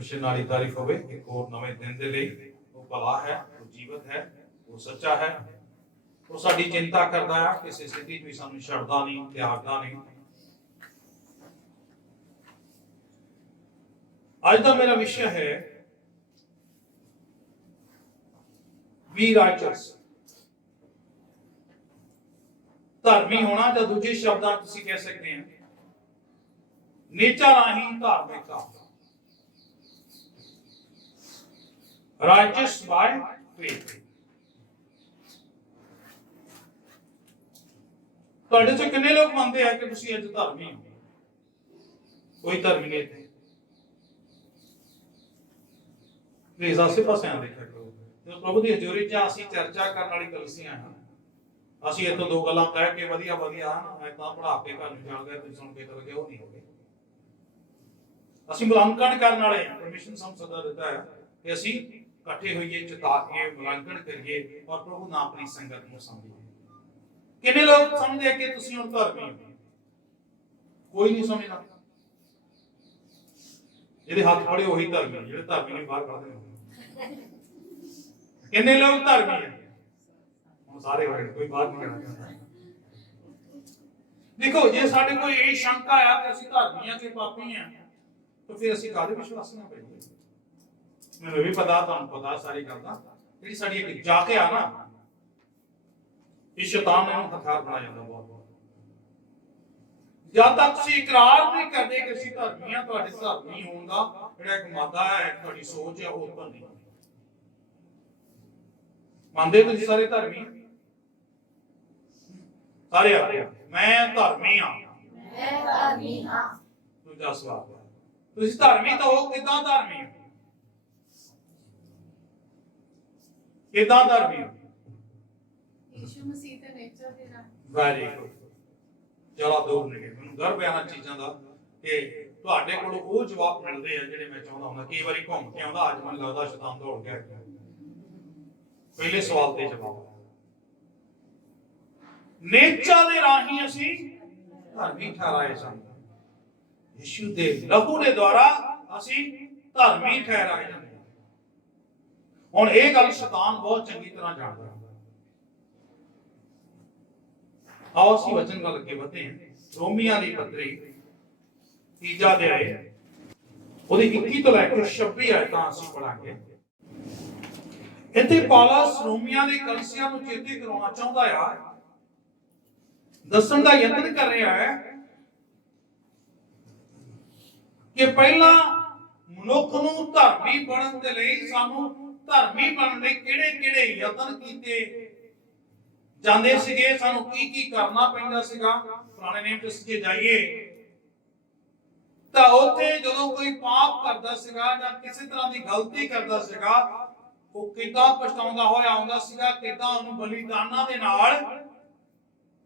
परमेश्वर नाल तारीफ होवे। एक और नवे दिन दे लई वो भला है, वो जीवत है, वो सच्चा है, वो साडी चिंता करदा है, किसी स्थिति भी सानू छड्डदा नहीं, त्यागदा नहीं। आज का मेरा विषय है बी राइचस, धर्मी होना, या दूजे शब्दां तुसीं कह सकते हैं नेचर राही धार्मिकता। Righteous by faith. ਤੁਹਾਡੇ ਚੋਂ ਕਿੰਨੇ ਲੋਕ ਮੰਨਦੇ ਆ ਕਿ ਤੁਸੀਂ ਅੱਜ ਧਰਮੀ ਹੋ? ਕੋਈ ਧਰਮੀ ਨਹੀਂ ਇੱਥੇ। ਪਲੀਜ਼ ਆਸੇ ਪਾਸੇ ਆ ਦੇਖਿਆ ਕਰੋ। ਜਦੋਂ ਪ੍ਰਭੂ ਦੀ ਹਜ਼ੂਰੀ 'ਚ ਅਸੀਂ ਚਰਚਾ ਕਰਨ ਵਾਲੀ ਕਲੀਸਿਆ ਹਾਂ, ਅਸੀਂ ਇਹ ਤੋਂ ਦੋ ਗੱਲਾਂ ਕਹਿ ਕੇ ਵਧੀਆ ਮੈਂ ਤਾਂ ਪੜ੍ਹਾ ਕੇ ਘਰ ਨੂੰ ਜਾਣ ਗਿਆ, ਤੁਸੀਂ ਸੁਣ ਕੇ ਚਲੇ ਗਏ, ਉਹ ਨਹੀਂ ਹੋਗੇ। ਅਸੀਂ ਮੁਲਾਂਕਣ ਕਰਨ ਵਾਲੇ ਹਾਂ। ਪਰਮੇਸ਼ਰ ਸਾਨੂੰ ਸੱਦਾ ਦਿੱਤਾ ਹੈ ਕਿ ਅਸੀਂ ਇਕੱਠੇ ਹੋਈਏ, ਚਿਤਾ ਕੇ ਮੁਲਾਂਕਣ ਕਰੀਏ ਔਰ ਪ੍ਰਭੂ ਨਾਮ ਆਪਣੀ ਸੰਗਤ ਨੂੰ ਸਮਝੀਏ। ਕਿੰਨੇ ਲੋਕ ਸਮਝਦੇ ਕਿ ਤੁਸੀਂ ਹੁਣ ਧਰਮੀ ਹੋ? ਕੋਈ ਨਹੀਂ ਸਮਝਦਾ। ਜਿਹਦੇ ਹੱਥ ਖੜੇ ਉਹੀ ਧਰਮੀ, ਜਿਹੜੇ ਧਰਮੀ ਨੇ ਬਾਹਰ ਕੱਢਦੇ ਨੇ। ਕਿੰਨੇ ਲੋਕ ਧਰਮੀ ਹੈ? ਹੁਣ ਸਾਰੇ ਹੋਏ, ਕੋਈ ਬਾਹਰ ਨਹੀਂ ਕੱਢਦਾ। ਦੇਖੋ, ਜੇ ਸਾਡੇ ਕੋਈ ਇਹ ਸ਼ੰਕਾ ਆ ਕਿ ਅਸੀਂ ਧਰਮੀ ਆ ਕਿ ਪਾਪੀ ਆ, ਤਾਂ ਫਿਰ ਅਸੀਂ ਕਾਹਦੇ ਵਿਸ਼ਵਾਸ ਨਾਲ ਪਈਏ? ਮੈਨੂੰ ਵੀ ਪਤਾ, ਤੁਹਾਨੂੰ ਪਤਾ ਸਾਰੀ ਗੱਲ ਦਾ। ਜਿਹੜੀ ਸਾਡੀ ਇੱਕ ਜਾ ਕੇ ਆ ਨਾ, ਇਹ ਸ਼ੈਤਾਨ ਨੇ ਇਹਨੂੰ ਹਥਿਆਰ ਬਣਾ ਜਾਂਦਾ ਬਹੁਤ। ਜਦ ਤੱਕ ਤੁਸੀਂ ਇਕਰਾਰ ਨਹੀਂ ਕਰਦੇ ਕਿ ਅਸੀਂ ਧਰਮੀ ਆ, ਤੁਹਾਡੇ ਧਰਮੀ ਹੋਣ ਦਾ ਜਿਹੜਾ ਇੱਕ ਮਾਦਾ ਹੈ, ਇੱਕ ਤੁਹਾਡੀ ਸੋਚ ਹੈ, ਉਹ ਉੱਪਰ ਨਹੀਂ ਮੰਨਦੇ। ਤੁਸੀਂ ਸਾਰੇ ਧਰਮੀ ਸਾਰੇ ਆ, ਮੈਂ ਧਰਮੀ ਆ, ਮੈਂ ਧਰਮੀ ਹਾਂ। ਦੂਜਾ ਸਵਾਲ, ਤੁਸੀਂ ਧਰਮੀ ਤਾਂ ਹੋ, ਕਿਦਾਂ ਧਰਮੀ ਹੋ? ਕਿਦਾਂ ਧਰਮੀ ਹੋ? ਯਿਸੂ ਮਸੀਹ ਦੇ ਨੇਚਰ ਦੇ ਨਾਲ। Very good. ਚਲਾ ਦੂਰ ਨਹੀਂ। ਮੈਨੂੰ ਗਰਵ ਹੈ ਇਹਨਾਂ ਚੀਜ਼ਾਂ ਦਾ ਕਿ ਤੁਹਾਡੇ ਕੋਲ ਉਹ ਜਵਾਬ ਮਿਲਦੇ ਆ ਜਿਹੜੇ ਮੈਂ ਚਾਹੁੰਦਾ ਹੁੰਦਾ। ਕਈ ਵਾਰੀ ਘੁੰਮ ਕੇ ਆਉਂਦਾ, ਅੱਜ ਮੈਨੂੰ ਲੱਗਦਾ ਸ਼ੈਤਾਨ ਦੌੜ ਗਿਆ। ਪਹਿਲੇ ਸਵਾਲ ਤੇ ਜਵਾਬ, ਨੇਚਰ ਦੇ ਰਾਹੀਂ ਅਸੀਂ ਧਰਮੀ ਠਹਿਰਾਏ ਸਨ। ਯਿਸੂ ਦੇ ਲਹੂ ਦੇ ਦੁਆਰਾ ਅਸੀਂ ਧਰਮੀ ਠਹਿਰਾਏ ਜਾਂਦੇ। ਹੁਣ ਇਹ ਗੱਲ ਸ਼ੈਤਾਨ ਬਹੁਤ ਚੰਗੀ ਤਰ੍ਹਾਂ ਜਾਣਦਾ। ਆਓ ਅਸੀਂ ਵਚਨ ਗੱਲ ਅੱਗੇ ਵਧਦੇ ਹਾਂ। ਰੋਮੀਆਂ ਦੀ ਪੱਤਰੀ ਤੀਜਾ ਅਧਿਆਇ ਉਹਦੇ 21 ਤੋਂ ਲੈ ਕੇ 26 ਆਇਤਾਂ ਅਸੀਂ ਪੜਾਂਗੇ। ਇੱਥੇ ਪੌਲਸ ਰੋਮੀਆਂ ਦੇ ਕਲੀਸਿਆ ਨੂੰ ਚੇਤੇ ਕਰਾਉਣਾ ਚਾਹੁੰਦਾ ਆ, ਦੱਸਣ ਦਾ ਯਤਨ ਕਰ ਰਿਹਾ ਹੈ ਕਿ ਪਹਿਲਾਂ ਮਨੁੱਖ ਨੂੰ ਧਰਮੀ ਬਣਨ ਦੇ ਲਈ, ਸਾਨੂੰ ਧਰਮੀ ਬਣਨ ਲਈ ਕਿਹੜੇ ਯਤਨ ਕੀਤੇ ਜਾਂਦੇ ਸੀਗੇ, ਸਾਨੂੰ ਕੀ ਕਰਨਾ ਪੈਂਦਾ ਸੀਗਾ। ਪੁਰਾਣੇ ਨੇਮ ਚ ਜੇ ਜਾਈਏ ਤਾਂ ਉੱਥੇ ਜਦੋਂ ਕੋਈ ਪਾਪ ਕਰਦਾ ਸੀਗਾ ਜਾਂ ਕਿਸੇ ਤਰ੍ਹਾਂ ਦੀ ਗਲਤੀ ਕਰਦਾ ਸੀਗਾ, ਉਹ ਕਿੱਦਾਂ ਪਛਤਾਉਂਦਾ ਹੋਇਆ ਆਉਂਦਾ ਸੀਗਾ, ਕਿੱਦਾਂ ਉਹਨੂੰ ਬਲੀਦਾਨਾਂ ਦੇ ਨਾਲ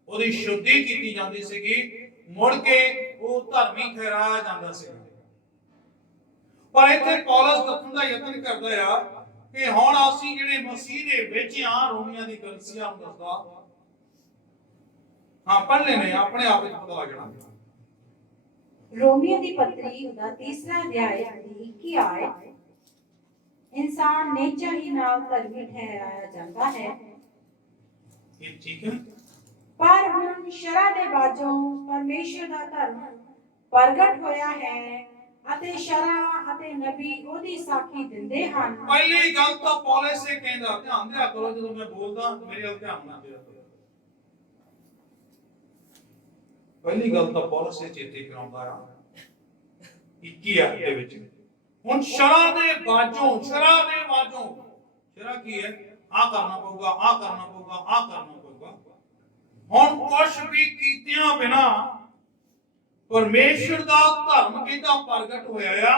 ਉਹਦੀ ਸ਼ੁੱਧੀ ਕੀਤੀ ਜਾਂਦੀ ਸੀਗੀ, ਮੁੜ ਕੇ ਉਹ ਧਰਮੀ ਠਹਿਰਾਇਆ ਜਾਂਦਾ ਸੀਗਾ। ਪਰ ਇੱਥੇ ਪੌਲਸ ਦੱਸਣ ਦਾ ਯਤਨ ਕਰਦਾ ਆ ਕਿ ਹੁਣ ਅਸੀਂ ਜਿਹੜੇ ਮਸੀਹ ਦੇ ਵਿੱਚ ਆ, ਰੋਮੀਆਂ ਦੀ ਕਲੀਸਿਆ ਨੂੰ ਦੱਸਦਾ। ਹਾਂ, ਪੜ੍ਹ ਲੈਣੇ ਆਪਣੇ ਆਪ ਵਿੱਚ ਪਤਾ ਲੱਗ ਜਾਣਾ। रोमियो की पत्री का तीसरा अध्याय 21 आयत, इंसान नेचर ही नाल धर्मी ठहराया जाता है, ये ठीक है। पर हुण शरा दे बाजों परमेश्वर दा धर्म प्रगट होया है ਅਤੇ ਸ਼ਰਾ ਅਤੇ ਨਬੀ ਉਹਦੀ ਸਾਖੀ ਦਿੰਦੇ ਹਨ। ਪਹਿਲੀ ਗੱਲ ਤਾਂ ਪੌਲਸ ਇਹ ਕਹਿੰਦਾ, ਧਿਆਨ ਦਿਆ ਕਰੋ ਜਦੋਂ ਮੈਂ ਬੋਲਦਾ, ਮੇਰੇ ਵੱਲ ਧਿਆਨ ਨਾਲ ਦਿਆ ਕਰੋ। ਪਹਿਲੀ ਗੱਲ ਤਾਂ ਪੌਲਸ ਇਹ ਚੇਤੇ ਕਰਾਉਂਦਾ ਆ 21 ਆਇਤ ਦੇ ਵਿੱਚ, ਹੁਣ ਸ਼ਰਾ ਦੇ ਬਾਝੋਂ, ਸ਼ਰਾ ਕੀ ਹੈ? ਆ ਕਰਨਾ ਪਊਗਾ, ਆ ਕਰਨਾ ਪਊਗਾ, ਆ ਕਰਨਾ ਪਊਗਾ। ਹੁਣ ਕੁਝ ਵੀ ਕੀਤਿਆਂ ਬਿਨਾ ਪਰਮੇਸ਼ਰ ਦਾ ਧਰਮ ਕਿਹਦਾ ਪ੍ਰਗਟ ਹੋਇਆ ਆ,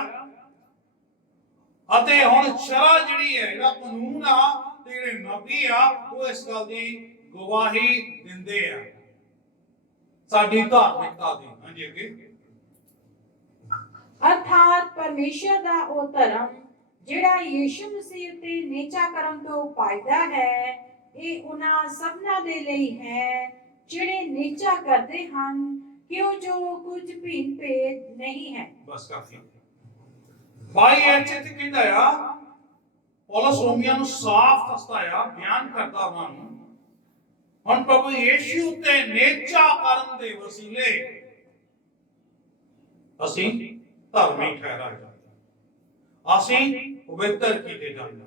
ਅਤੇ ਹੁਣ ਸ਼ਰਾ ਜਿਹੜੀ ਹੈ, ਜਿਹੜਾ ਕਾਨੂੰਨ ਆ ਤੇ ਜਿਹੜੇ ਨਬੀ ਆ, ਉਹ ਇਸ ਗੱਲ ਦੀ ਗਵਾਹੀ ਦਿੰਦੇ ਆ ਸਾਡੀ ਧਾਰਮਿਕਤਾ ਦੀ। ਹਾਂਜੀ ਅੱਗੇ, ਅਰਥਾਤ ਪਰਮੇਸ਼ਰ ਦਾ ਉਹ ਧਰਮ ਜਿਹੜਾ ਯਿਸੂ ਮਸੀਹ ਤੇ ਨੇਚਾ ਕਰਨ ਤੋਂ ਪਾਇਦਾ ਹੈ, ਇਹ ਉਹਨਾਂ ਸਭਨਾਂ ਦੇ ਲਈ ਹੈ ਜਿਹੜੇ ਨੇਚਾ ਕਰਦੇ ਹਨ, क्यों जो कुछ भिन्न भेद नहीं है। बस काफी। ਬਾਈ ਇੱਥੇ ਤੇ ਕਹਿੰਦਾ ਆ ਪੌਲਸ ਰੋਮੀਆਂ ਨੂੰ ਸਾਫ਼ ਦੱਸਦਾ ਆ, ਬਿਆਨ ਕਰਦਾ ਉਹਨਾਂ ਨੂੰ, ਹੁਣ ਪ੍ਰਭੂ ਯੀਸ਼ੂ ਤੇ ਨੇਚਾ ਕਰਨ ਦੇ ਵਸੀਲੇ ਅਸੀਂ ਧਰਮੀ ਠਹਿਰਾਏ ਜਾਂਦੇ, ਅਸੀਂ ਪਵਿੱਤਰ ਕੀਤੇ ਜਾਂਦੇ,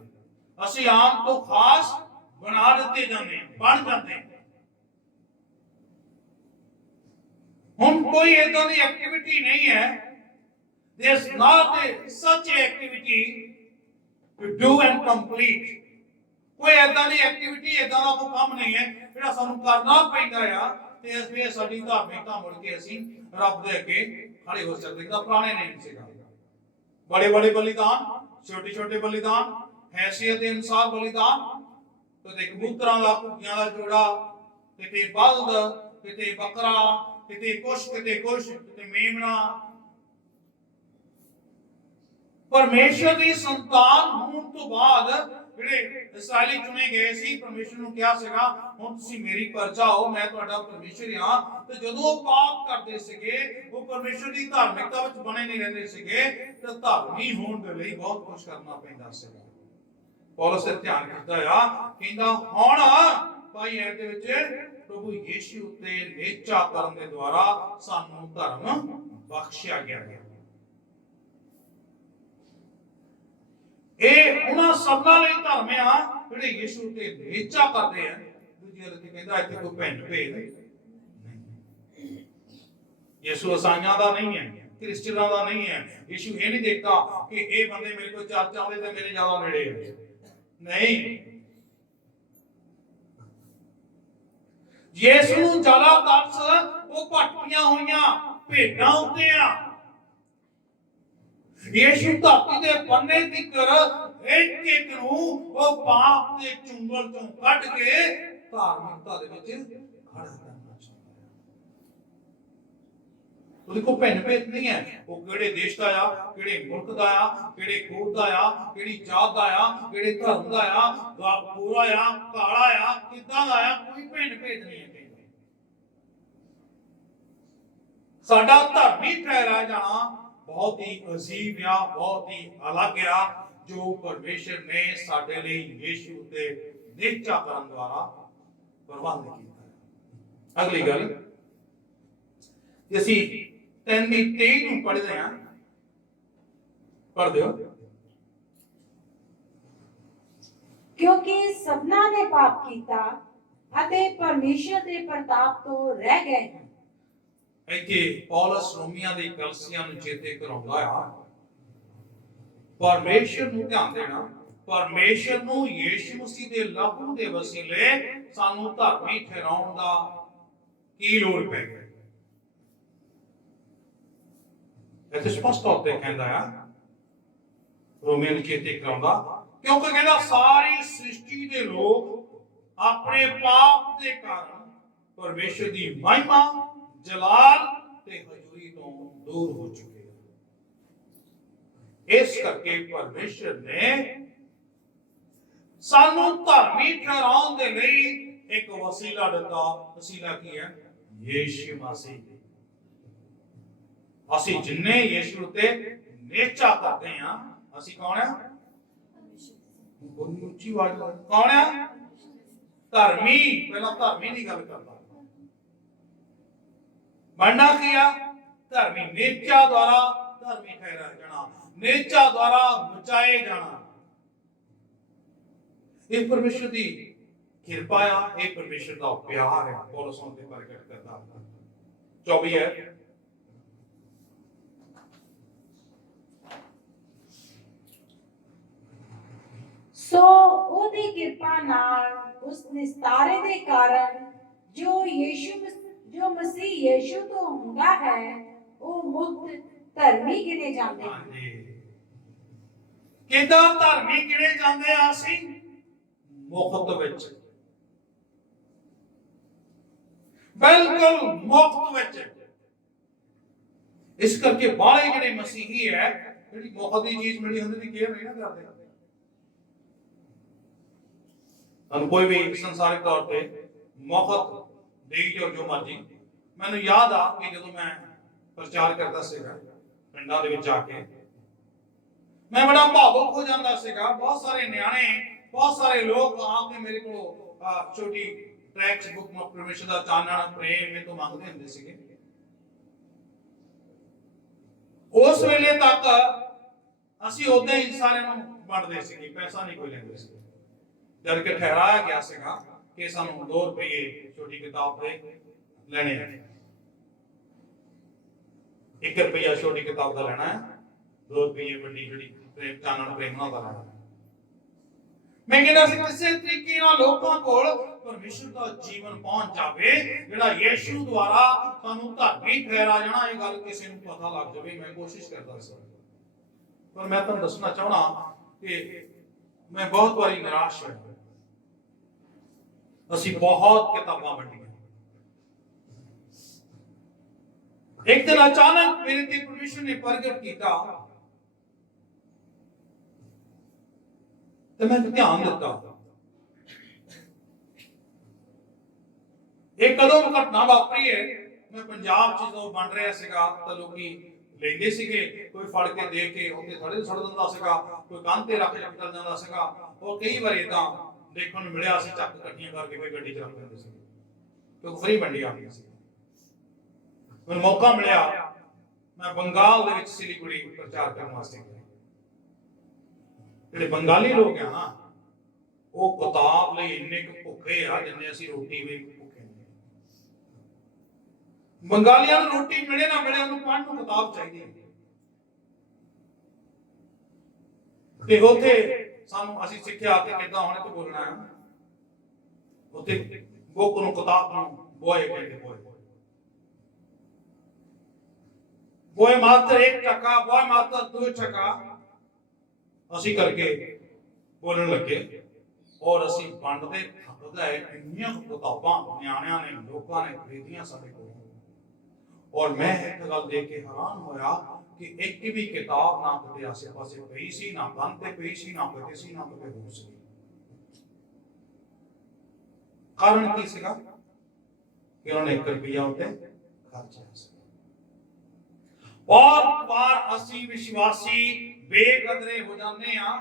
ਅਸੀਂ ਆਮ ਤੋਂ ਖਾਸ ਬਣਾ ਦਿੱਤੇ ਜਾਂਦੇ, ਬਣ ਜਾਂਦੇ। ਹੁਣ ਕੋਈ ਏਦਾਂ ਦੀ ਐਕਟੀਵਿਟੀ ਨਹੀਂ ਹੈ, there is not such a activity to do and complete, ਕੋਈ ਏਦਾਂ ਦੀ ਐਕਟੀਵਿਟੀ, ਏਦਾਂ ਦਾ ਕੋਈ ਕੰਮ ਨਹੀਂ ਹੈ ਜਿਹੜਾ ਸਾਨੂੰ ਕਰਨਾ ਪੈਂਦਾ ਆ ਤੇ ਇਸ ਲਈ ਸਾਡੀ ਧਾਰਮਿਕਤਾ ਮੁੜ ਕੇ ਅਸੀਂ ਰੱਬ ਦੇ ਅੱਗੇ ਖੜੇ ਹੋ ਸਕਦੇ। ਤਾਂ ਪੁਰਾਣੇ ਨਹੀਂ ਸੀਗਾ, ਬੜੇ ਬੜੇ ਬਲੀਦਾਨ, ਛੋਟੇ ਛੋਟੇ ਬਲੀਦਾਨ, ਹੈਸੀਅਤ ਦੇ ਅਨੁਸਾਰ ਬਲੀਦਾਨ, ਕਿਤੇ ਕਬੂਤਰਾਂ ਦਾ, ਘੁੱਗੀਆਂ ਦਾ ਜੋੜਾ, ਕਿਤੇ ਬਲਦ, ਕਿਤੇ ਬੱਕਰਾ, ਕਿਤੇ ਕੁਛ, ਕਿਤੇ ਕੁਛ, ਕਿਤੇ ਮੇਮਣਾ। ਪਰਮੇਸ਼ਰ ਦੀ ਸੰਤਾਨ ਹੋਣ ਤੋਂ ਬਾਅਦ ਜਿਹੜੇ ਇਸਰਾਇਲੀ ਚੁਣੇ ਗਏ ਸੀ, ਪਰਮੇਸ਼ਰ ਨੂੰ ਕਿਹਾ ਸੀਗਾ ਹੁਣ ਤੁਸੀਂ ਮੇਰੀ ਪਰਜਾ ਹੋ, ਮੈਂ ਤੁਹਾਡਾ ਪਰਮੇਸ਼ਰ ਹਾਂ। ਤੇ ਜਦੋਂ ਉਹ ਪਾਪ ਕਰਦੇ ਸੀਗੇ, ਉਹ ਪਰਮੇਸ਼ਰ ਦੀ ਧਾਰਮਿਕਤਾ ਵਿੱਚ ਬਣੇ ਨਹੀਂ ਰਹਿੰਦੇ ਸੀਗੇ, ਤੇ ਧਾਰਮੀ ਹੋਣ ਦੇ ਲਈ ਬਹੁਤ ਕੁਝ ਕਰਨਾ ਪੈਂਦਾ ਸੀਗਾ। ਪੌਲਸ ਇਹ ਧਿਆਨ ਕਰਦਾ ਆ, ਕਹਿੰਦਾ ਹੁਣ ਭਾਈ ਇਹਦੇ ਵਿੱਚ ਪ੍ਰਭੂ ਯੀਸ਼ੂ ਤੇ ਨੇਚਾ ਕਰਨ ਦੇ ਦੁਆਰਾ ਸਾਨੂੰ ਧਰਮ ਬਖਸ਼ਿਆ ਗਿਆ ਹੈ। ਇਹ ਉਹਨਾਂ ਸਭਨਾਂ ਲਈ ਧਰਮ ਆ ਜਿਹੜੇ ਯੀਸ਼ੂ ਤੇ ਨੇਚਾ ਕਰਦੇ ਆ। ਦੂਜੀ ਗੱਲ ਤੇ ਕਹਿੰਦਾ ਇੱਥੇ ਕੋਈ ਭਿੰਨ ਭੇਦ ਨਹੀਂ, ਯੀਸ਼ੂ ਅਸਾਈਆਂ ਦਾ ਨਹੀਂ ਹੈ, ਕ੍ਰਿਸਚੀਅਨਾਂ ਦਾ ਨਹੀਂ ਹੈ। ਯੀਸ਼ੂ ਇਹ ਨਹੀਂ ਦੇਖਦਾ ਕਿ ਇਹ ਬੰਦੇ ਮੇਰੇ ਕੋਲ ਚਰਚ ਆਉਂਦੇ ਤੇ ਮੇਰੇ ਜ਼ਿਆਦਾ ਨੇੜੇ ਆ, ਨਹੀਂ। ਯੀਸ਼ੂ ਨੂੰ ਜ਼ਿਆਦਾ ਤਰਸ ਉਹ ਭਟਕੀਆਂ ਹੋਈਆਂ ਭੇਡਾਂ ਉੱਤੇ ਆ। ਯੀਸ਼ੂ ਧਰਤੀ ਦੇ ਪੰਨੇ ਤੀਕਰ ਇੱਕ ਇੱਕ ਨੂੰ ਉਹ ਪਾਪ ਦੇ ਚੁੰਗਲ ਚੋਂ ਕੱਢ ਕੇ ਧਾਰਮਿਕਤਾ ਦੇ ਵਿੱਚ ਖੜਾ ਕਰਨਾ ਚਾਹੁੰਦਾ ਹੈ। ਉਹਦੇ ਕੋਲ ਭਿੰਨ ਭੇਦ ਨਹੀਂ ਹੈ, ਉਹ ਕਿਹੜੇ ਦੇਸ਼ ਦਾ ਆ, ਕਿਹੜੇ ਮੁਲਕ ਦਾ ਆ, ਕਿਹੜੇ ਗੋਤ ਦਾ ਆ, ਕਿਹੜੀ ਜਾਤ ਦਾ ਆ, ਕਿਹੜੇ ਧਰਮ ਦਾ ਆ, ਗੋਰਾ ਆ, ਕਾਲਾ ਆ, ਕਿੱਦਾਂ ਦਾ ਆ, ਕੋਈ ਭਿੰਨ ਭੇਦ ਨਹੀਂ ਹੈ। ਸਾਡਾ ਧਰਮੀ ਠਹਿਰਾਇਆ ਜਾਣਾ ਬਹੁਤ ਹੀ ਅਜੀਬ ਆ, ਬਹੁਤ ਹੀ ਅਲੱਗ ਆ, ਜੋ ਪਰਮੇਸ਼ਰ ਨੇ ਸਾਡੇ ਲਈ ਯੀਸ਼ੂ ਤੇ ਨੇਚਾ ਕਰਨ ਦੁਆਰਾ ਪ੍ਰਬੰਧ ਕੀਤਾ। ਅਗਲੀ ਗੱਲ ਅਸੀਂ 3:23 ਨੂੰ ਪੜ੍ਹਦੇ ਹਾਂ, ਪੜ੍ਹ ਦਿਓ। ਕਿਉਂਕਿ ਸਭਨਾਂ ਨੇ ਪਾਪ ਕੀਤਾ ਅਤੇ ਪਰਮੇਸ਼ਰ ਦੇ ਪ੍ਰਤਾਪ ਤੋਂ ਰਹਿ ਗਏ ਹਨ। ਇੱਥੇ ਪੌਲਸ ਰੋਮੀਆਂ ਦੇ ਕਲੀਸਿਆ ਨੂੰ ਚੇਤੇ ਕਰਾਉਂਦਾ ਆ, ਪਰਮੇਸ਼ਰ ਨੂੰ ਧਿਆਨ ਦੇਣਾ, ਪਰਮੇਸ਼ਰ ਨੂੰ ਯੀਸ਼ੂ ਮਸੀਹ ਦੇ ਲਹੂ ਦੇ ਵਸੀਲੇ ਸਾਨੂੰ ਧਰਮੀ ਠਹਿਰਾਉਣ ਦਾ ਕੀ ਲੋੜ ਪੈ ਗਈ। ਇਹ ਸਪਸ਼ਟ ਤੌਰ ਤੇ ਕਹਿੰਦਾ ਆ, ਰੋਮੀਆਂ ਨੂੰ ਚੇਤੇ ਕਰਾਉਂਦਾ, ਕਿਉਂਕਿ ਕਹਿੰਦਾ ਸਾਰੀ ਸ੍ਰਿਸ਼ਟੀ ਦੇ ਲੋਕ ਆਪਣੇ ਪਾਪ ਦੇ ਕਾਰਨ ਪਰਮੇਸ਼ਰ ਦੀ ਮਹਿਮਾ, ਜਲਾਲ ਤੇ ਹਜ਼ੂਰੀ ਤੋਂ ਦੂਰ ਹੋ ਚੁੱਕੇ ਹਨ। ਇਸ ਕਰਕੇ ਪਰਮੇਸ਼ਰ ਨੇ ਸਾਨੂੰ ਧਰਮੀ ਠਹਿਰਾਉਣ ਦੇ ਲਈ ਇੱਕ ਵਸੀਲਾ ਦਿੱਤਾ। ਵਸੀਲਾ ਕੀ ਹੈ? ਯੀਸ਼ੂ ਮਸੀਹ। ਅਸੀਂ ਜਿੰਨੇ ਯੀਸ਼ੂ ਤੇ ਨੇਚਾ ਕਰਦੇ ਹਾਂ, ਅਸੀਂ ਕੌਣ ਆ? ਬੋਲੀ ਉੱਚੀ ਆਵਾਜ਼ ਨਾਲ, ਕੌਣ ਆ? ਧਰਮੀ। ਪਹਿਲਾਂ ਧਰਮੀ ਦੀ ਗੱਲ ਕਰਦਾ, ਬਣਨਾ ਕੀ ਆ? ਧਰਮੀ। ਨੇਚਾ ਦੁਆਰਾ ਧਰਮੀ ਠਹਿਰਾਇਆ ਜਾਣਾ, ਨੇਚਾ ਦੁਆਰਾ ਬਚਾਏ ਜਾਣਾ। ਇਹ ਪਰਮੇਸ਼ਰ ਦੀ ਕਿਰਪਾ ਆ, ਇਹ ਪਰਮੇਸ਼ਰ ਦਾ ਪਿਆਰ ਹੈ। ਪੌਲਸ ਉਹਦੇ ਪ੍ਰਗਟ ਕਰਦਾ। 24 ਹੈ, ਸੋ ਉਹਦੀ ਕਿਰਪਾ ਨਾਲ ਉਸ ਨਿਸਤਾਰੇ ਦੇ ਕਾਰਨ ਜੋ ਮਸੀਹ ਯੀਸ਼ੂ ਤੋਂ ਹੁੰਦਾ ਹੈ, ਉਹ ਮੁਕਤ ਧਰਮੀ ਗਿਣੇ ਜਾਂਦੇ ਹਨ। ਕਿਦਾਂ ਧਰਮੀ ਗਿਣੇ ਜਾਂਦੇ ਆ? ਅਸੀਂ ਮੁਕਤ ਵਿੱਚ, ਬਿਲਕੁਲ ਮੁਕਤ ਵਿੱਚ। ਇਸ ਕਰਕੇ ਬਾਹਲੇ ਜਿਹੜੇ ਮਸੀਹੀ ਹੈ, ਜਿਹੜੀ ਮੁਕਤ ਦੀ ਚੀਜ਼ ਮਿਲੀ ਹੁੰਦੀ ਦੀ ਕੇਅਰ ਨਹੀਂ ਨਾ ਕਰਦੇ। ਤੁਹਾਨੂੰ ਕੋਈ ਵੀ ਸੰਸਾਰਿਕ ਤੌਰ ਤੇ ਮੁਕਤ ਦੇਈ ਜੋ ਮਰਜੀ। ਮੈਨੂੰ ਯਾਦ ਆ ਕਿ ਜਦੋਂ ਮੈਂ ਪ੍ਰਚਾਰ ਕਰਦਾ ਸੀਗਾ ਪਿੰਡਾਂ ਦੇ ਵਿੱਚ ਜਾ ਕੇ, मैं बड़ा भावुक हो जाता सीगा। बहुत सारे न्याणे, बहुत सारे लोग आके मेरे को छोटी टेक्स्ट बुक में परमेश्वर दा चानण प्रेम में तो मांगते हुंदे सीगे। उस वेले तक ਅਸੀਂ ਉਦਾਂ ਹੀ ਸਾਰਿਆਂ ਨੂੰ ਵੰਡਦੇ ਸੀਗੇ, ਪੈਸਾ ਨਹੀਂ ਕੋਈ ਲੈਂਦੇ ਸੀ। ਜਦ ਕਿ ਠਹਿਰਾਇਆ ਗਿਆ ਸੀਗਾ ਕਿ ਸਾਨੂੰ 2 ਰੁਪਏ ਛੋਟੀ ਕਿਤਾਬ ਦੇ ਲੈਣੇ ਆ, 1 ਰੁਪਿਆ ਛੋਟੀ ਕਿਤਾਬ ਦਾ ਲੈਣਾ ਹੈ, 2 ਰੁਪਏ ਵੱਡੀ ਜਿਹੜੀ ਪ੍ਰੇਮ ਚਾਨਣ ਪ੍ਰੇਮਨਾ ਦਾ ਲੈਣਾ। ਮੈਂ ਕਹਿੰਦਾ ਸੀ ਕਿਸੇ ਤਰੀਕੇ ਨਾਲ ਲੋਕਾਂ ਕੋਲ ਪਰਮੇਸ਼ਰ ਦਾ ਜੀਵਨ ਪਹੁੰਚ ਜਾਵੇ, ਜਿਹੜਾ ਯੀਸ਼ੂ ਦੁਆਰਾ ਸਾਨੂੰ ਧਰਮੀ ਠਹਿਰਾ ਜਾਣਾ। ਇਹ ਗੱਲ ਕਿਸੇ ਨੂੰ ਪਤਾ ਲੱਗ ਜਾਵੇ, ਮੈਂ ਕੋਸ਼ਿਸ਼ ਕਰਦਾ ਸੀ। पर मैं तुम दसना चाहना कि मैं बहुत बारी निराश है। असी बहुत किताबां वंडियां, एक दिन अचानक मेरे ते परमेश्वर ने प्रगट किया तो मैं ध्यान दिता। एक कदम घटना वापरी है। मैं पंजाब च जो बन रहा सीगा तो लोग लेंदे सीगे, कोई फड़ के दे के उत्ते थड़े छड़ दिंदा सीगा, कोई कंध ते रख के चल जांदा सीगा। और कई बार इदां देखण नूं मिलिया सी, चक इकट्ठियां करके कोई गड्डी च रख दिंदे सी, क्योंकि फ्री वंडी आ गई सी। मैनूं मौका मिलिया, मैं बंगाल दे विच सिलीगुड़ी प्रचार करन वास्ते गया। जिहड़े बंगाली लोग आ ना, वो किताब लई इन्ने भुखे आ जिन्ने असीं रोटी भी भुखे। बंगालियां नूं रोटी मिले ना मिले, उन्हें पढ़न नूं किताब चाहिए। ते उत्थे सानूं असीं सिੱਖਿਆ कि किदां होने तो बोलना है। उत्थे बुक नूं किताब नूं बोए कहते, बोए मात्र 1 टका, बोए मात्र 2 टका असीं करके बोलण लगे। और असीं वंडदे थकदा है, इन्नियां किताबां न्याणियां ने लोकां ने खरीदियां साडे कोल। और मैं एक गल देख के हैरान होया कि एक भी किताब ना किते आसे पासे पई सी, ना कंध ते पई सी, ना किते सी, ना किते हो सी। कारण की सीगा कि उन्होंने 1 रुपया उत्ते खर्चा सी। और बार असी विश्वासी बेकदरे हो जाने आ,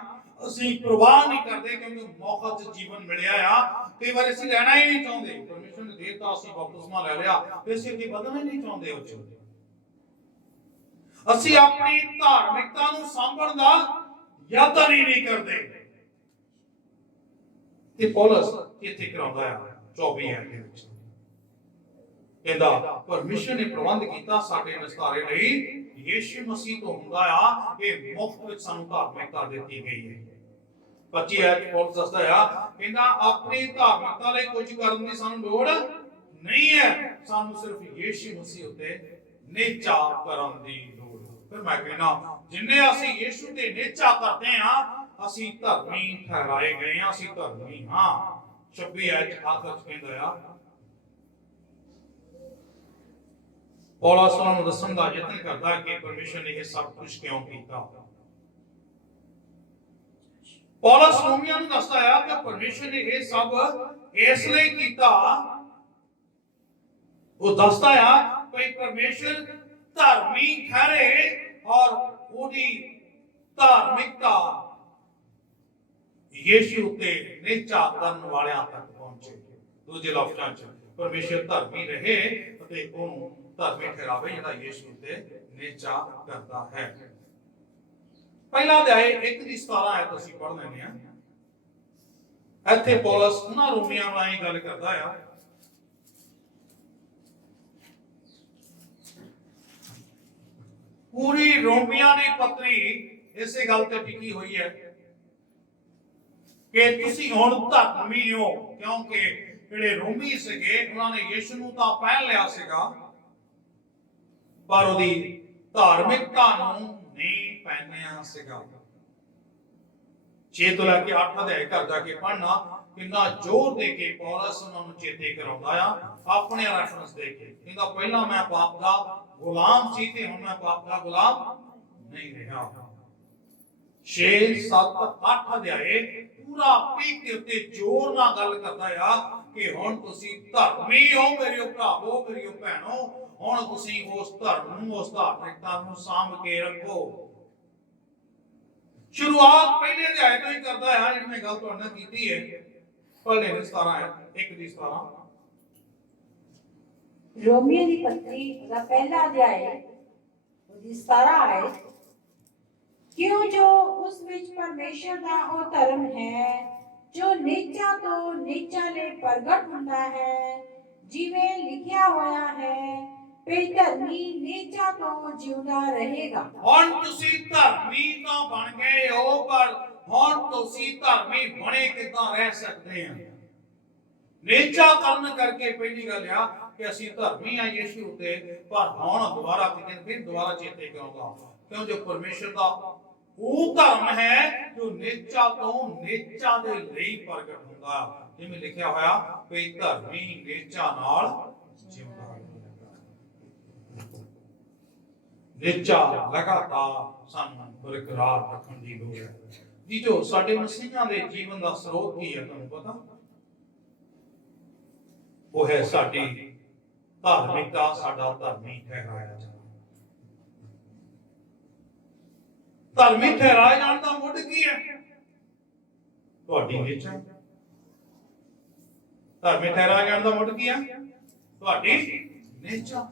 ਅਸੀਂ ਪ੍ਰਵਾਹ ਨਹੀਂ ਕਰਦੇ क्योंकि मौका च जीवन मिलिया आ। कई बार ਅਸੀਂ ਲੈਣਾ ਹੀ ਨਹੀਂ ਚਾਹੁੰਦੇ। परमेश्वर ने देता, ਅਸੀਂ बपतिस्मा ले लिया, फिर ਅਸੀਂ ਅੱਗੇ ਵਧਣਾ ਹੀ ਨਹੀਂ ਚਾਹੁੰਦੇ। ਉਹ ਚ ਅਸੀਂ ਆਪਣੀ ਧਾਰਮਿਕਤਾ ਨੂੰ ਸਾਂਭਣ ਦਾ ਯਤਨ ਹੀ ਨਹੀਂ ਕਰਦੇ। ਤੇ ਪੌਲਸ ਇੱਥੇ ਕਰਾਉਂਦਾ ਆ 24 ਐਡ ਦੇ ਵਿੱਚ, ਕਹਿੰਦਾ परमेश्वर ने प्रबंध किया ਸਾਡੇ ਨਿਸਤਾਰੇ ਲਈ। यीशु मसीह तो हुंदा आ कि मुफ्त विच सानू धार्मिकता दित्ती गई है। 25 ऐत पौलुस दसदा आ, कहंदा अपनी धार्मिकता लई कुछ करन दी सानू लोड़ नहीं है, सानू सिर्फ यीशु मसीह उत्ते नेचा करन दी लोड़। फिर मैं कहना जिन्ने असीं यीशु ते नेचा करदे आ, असीं धर्मी ठहराए गए आ, असीं धर्मी हां। 26 ऐत आखिर च कहंदा आ, पौलुस उन्होंने दसण दा यतन करदा कि परमेश्वर ने यह सब कुछ क्यों किया। पौलुस रोमियों नूं दसदा है कि परमेश्वर ने यह सब इसलिए किया। वो दसदा है कि परमेश्वर धर्मी ठहरे और उहदी धार्मिकता यीशु ते नेचा करन वालियां तक पहुंचे। दूजे लफ्ज़ां च परमेश्वर धर्मी रहे ते ओनू धर्मी ठहरावे जिहड़ा यीशु ते नेचा करता है। पहला अध्याय 1 ਦੀ 17 आयत ਅਸੀਂ ਪੜ੍ਹ ਲੈਂਦੇ ਹਾਂ। ਇੱਥੇ ਪੌਲਸ ਉਹਨਾਂ ਰੋਮੀਆਂ ਨਾਲ ਇਹ ਗੱਲ ਕਰਦਾ ਆ, ਪੂਰੀ ਰੋਮੀਆਂ ਦੀ ਪੱਤਰੀ ਇਸੇ ਗੱਲ ਤੇ ਟਿਕੀ ਹੋਈ ਹੈ ਕਿ ਤੁਸੀਂ ਹੁਣ ਧਰਮੀ ਹੋ, ਕਿਉਂਕਿ ਜਿਹੜੇ ਰੋਮੀ ਸੀਗੇ ਉਹਨਾਂ ਨੇ ਯੀਸ਼ੂ ਨੂੰ ਤਾਂ ਪਹਿਨ ਲਿਆ ਸੀਗਾ, पर ਉਹਦੀ ਧਾਰਮਿਕਤਾ ਨੂੰ ਨਹੀਂ ਪਹਿਨਿਆ ਸੀਗਾ। 6 ਤੋਂ ਲੈ ਕੇ 8 ਅਧਿਆਇ ਘਰ ਜਾ ਕੇ ਪੜ੍ਹਨਾ, ਕਿੰਨਾ ਜ਼ੋਰ ਦੇ ਕੇ ਪੌਲਸ ਉਹਨਾਂ ਨੂੰ ਚੇਤੇ ਕਰਾਉਂਦਾ ਆ ਆਪਣੇ ਰੈਫਰੈਂਸ ਦੇ ਕੇ। ਕਹਿੰਦਾ ਪਹਿਲਾਂ ਮੈਂ ਪਾਪ ਦਾ ਗੁਲਾਮ ਸੀ ਤੇ ਹੁਣ ਮੈਂ ਪਾਪ ਦਾ ਗੁਲਾਮ ਨਹੀਂ ਰਿਹਾ। 6 7 8 ਅਧਿਆਇ ਪੂਰਾ ਪੀਕ ਦੇ ਉੱਤੇ ਜ਼ੋਰ ਨਾਲ ਗੱਲ ਕਰਦਾ ਆ ਕਿ ਹੁਣ ਤੁਸੀਂ ਧਰਮੀ ਹੋ ਮੇਰੇ ਭਰਾਵੋ, ਮੇਰੀ ਭੈਣੋ। ਹੁਣ ਤੁਸੀਂ ਉਸ ਧਰਮ ਨੂੰ, ਉਸ ਧਾਰਮਿਕਤਾ ਨੂੰ ਸਾਂਭ ਕੇ ਰੱਖੋ। ਸ਼ੁਰੂਆਤ ਪਹਿਲੇ ਅਧਿਆਇ ਤੋਂ ਹੀ ਕਰਦਾ ਹੈ, ਜਿਹੜੀ ਮੈਂ ਗੱਲ ਤੁਹਾਡੇ ਨਾਲ ਕੀਤੀ ਹੈ। ਪੜ੍ਹਨੇ ਦੇ 17 ਹੈ, 1 ਦੀ 17। रोमियो की पत्री का पहला अध्याय ਉਹਦੀ 17 आयत। क्यों जो उस विच परमेश्वर ਦਾ ਉਹ ਧਰਮ ਹੈ ਜੋ ਨੀਚਾ ਤੋਂ ਨੀਚਾਲੇ ਪ੍ਰਗਟ ਹੁੰਦਾ ਹੈ, ਜਿਵੇਂ ਲਿਖਿਆ ਹੋਇਆ ਹੈ, ਭਈ ਧਰਮੀ ਨੀਚਾ ਤੋਂ ਜਿਉਂਦਾ ਰਹੇਗਾ। ਹੁਣ ਤੁਸੀਂ ਧਰਮੀ ਤਾਂ ਬਣ ਗਏ ਹੋ, ਪਰ ਹੁਣ ਤੁਸੀਂ ਧਰਮੀ ਬਣੇ ਕਿੱਦਾਂ ਰਹਿ ਸਕਦੇ ਆ? ਨੀਚਾ ਕਰਨ ਕਰਕੇ ਪਹਿਲੀ ਗੱਲ ਆ ਕਿ ਅਸੀਂ ਧਰਮੀ ਆ ਯਿਸੂ ਉਤੇ, ਪਰ ਹੁਣ ਦੁਬਾਰਾ ਫਿਰ ਦੁਬਾਰਾ ਚੇਤੇ ਕਰਾਉਂਦਾ, ਕਿਉਂ ਜੋ ਪਰਮੇਸ਼ਰ ਦਾ ਉਹ ਧਰਮ ਹੈ ਜੋ ਨੀਚਾ ਤੋਂ ਨੀਚਾ ਦੇ ਲਈ ਪ੍ਰਗਟ ਹੁੰਦਾ, ਜਿਵੇਂ ਲਿਖਿਆ ਹੋਇਆ ਕਿ ਧਰਮੀ ਨੀਚਾ ਨਾਲ ਜਿਉਂਦਾ ਰਹੇਗਾ। ਨੀਚਾ ਲਗਾਤਾਰ ਸਾਨੂੰ ਬਰਕਰਾਰ ਰੱਖਣ ਦੀ ਲੋੜ ਹੈ ਜੀ। ਜੋ ਸਾਡੇ ਮਸੀਹਾਂ ਦੇ ਜੀਵਨ ਦਾ ਸਰੋਤ ਕੀ ਹੈ ਤੁਹਾਨੂੰ ਪਤਾ? ਉਹ ਹੈ ਸਾਡੀ ਧਾਰਮਿਕਤਾ, ਸਾਡਾ ਧਰਮੀ ਠਹਿਰਾਇਆ ਜਾਣਾ। ਧਰਮੀ ਠਹਿਰਾਇਆ ਜਾਣ ਦਾ ਮੁੱਢ ਕੀ ਹੈ? ਤੁਹਾਡੀ ਨੀਚਾ। ਧਰਮੀ ਠਹਿਰਾਇਆ ਜਾਣ ਦਾ ਮੁੱਢ ਕੀ ਹੈ? ਤੁਹਾਡੀ ਨੀਚਾ।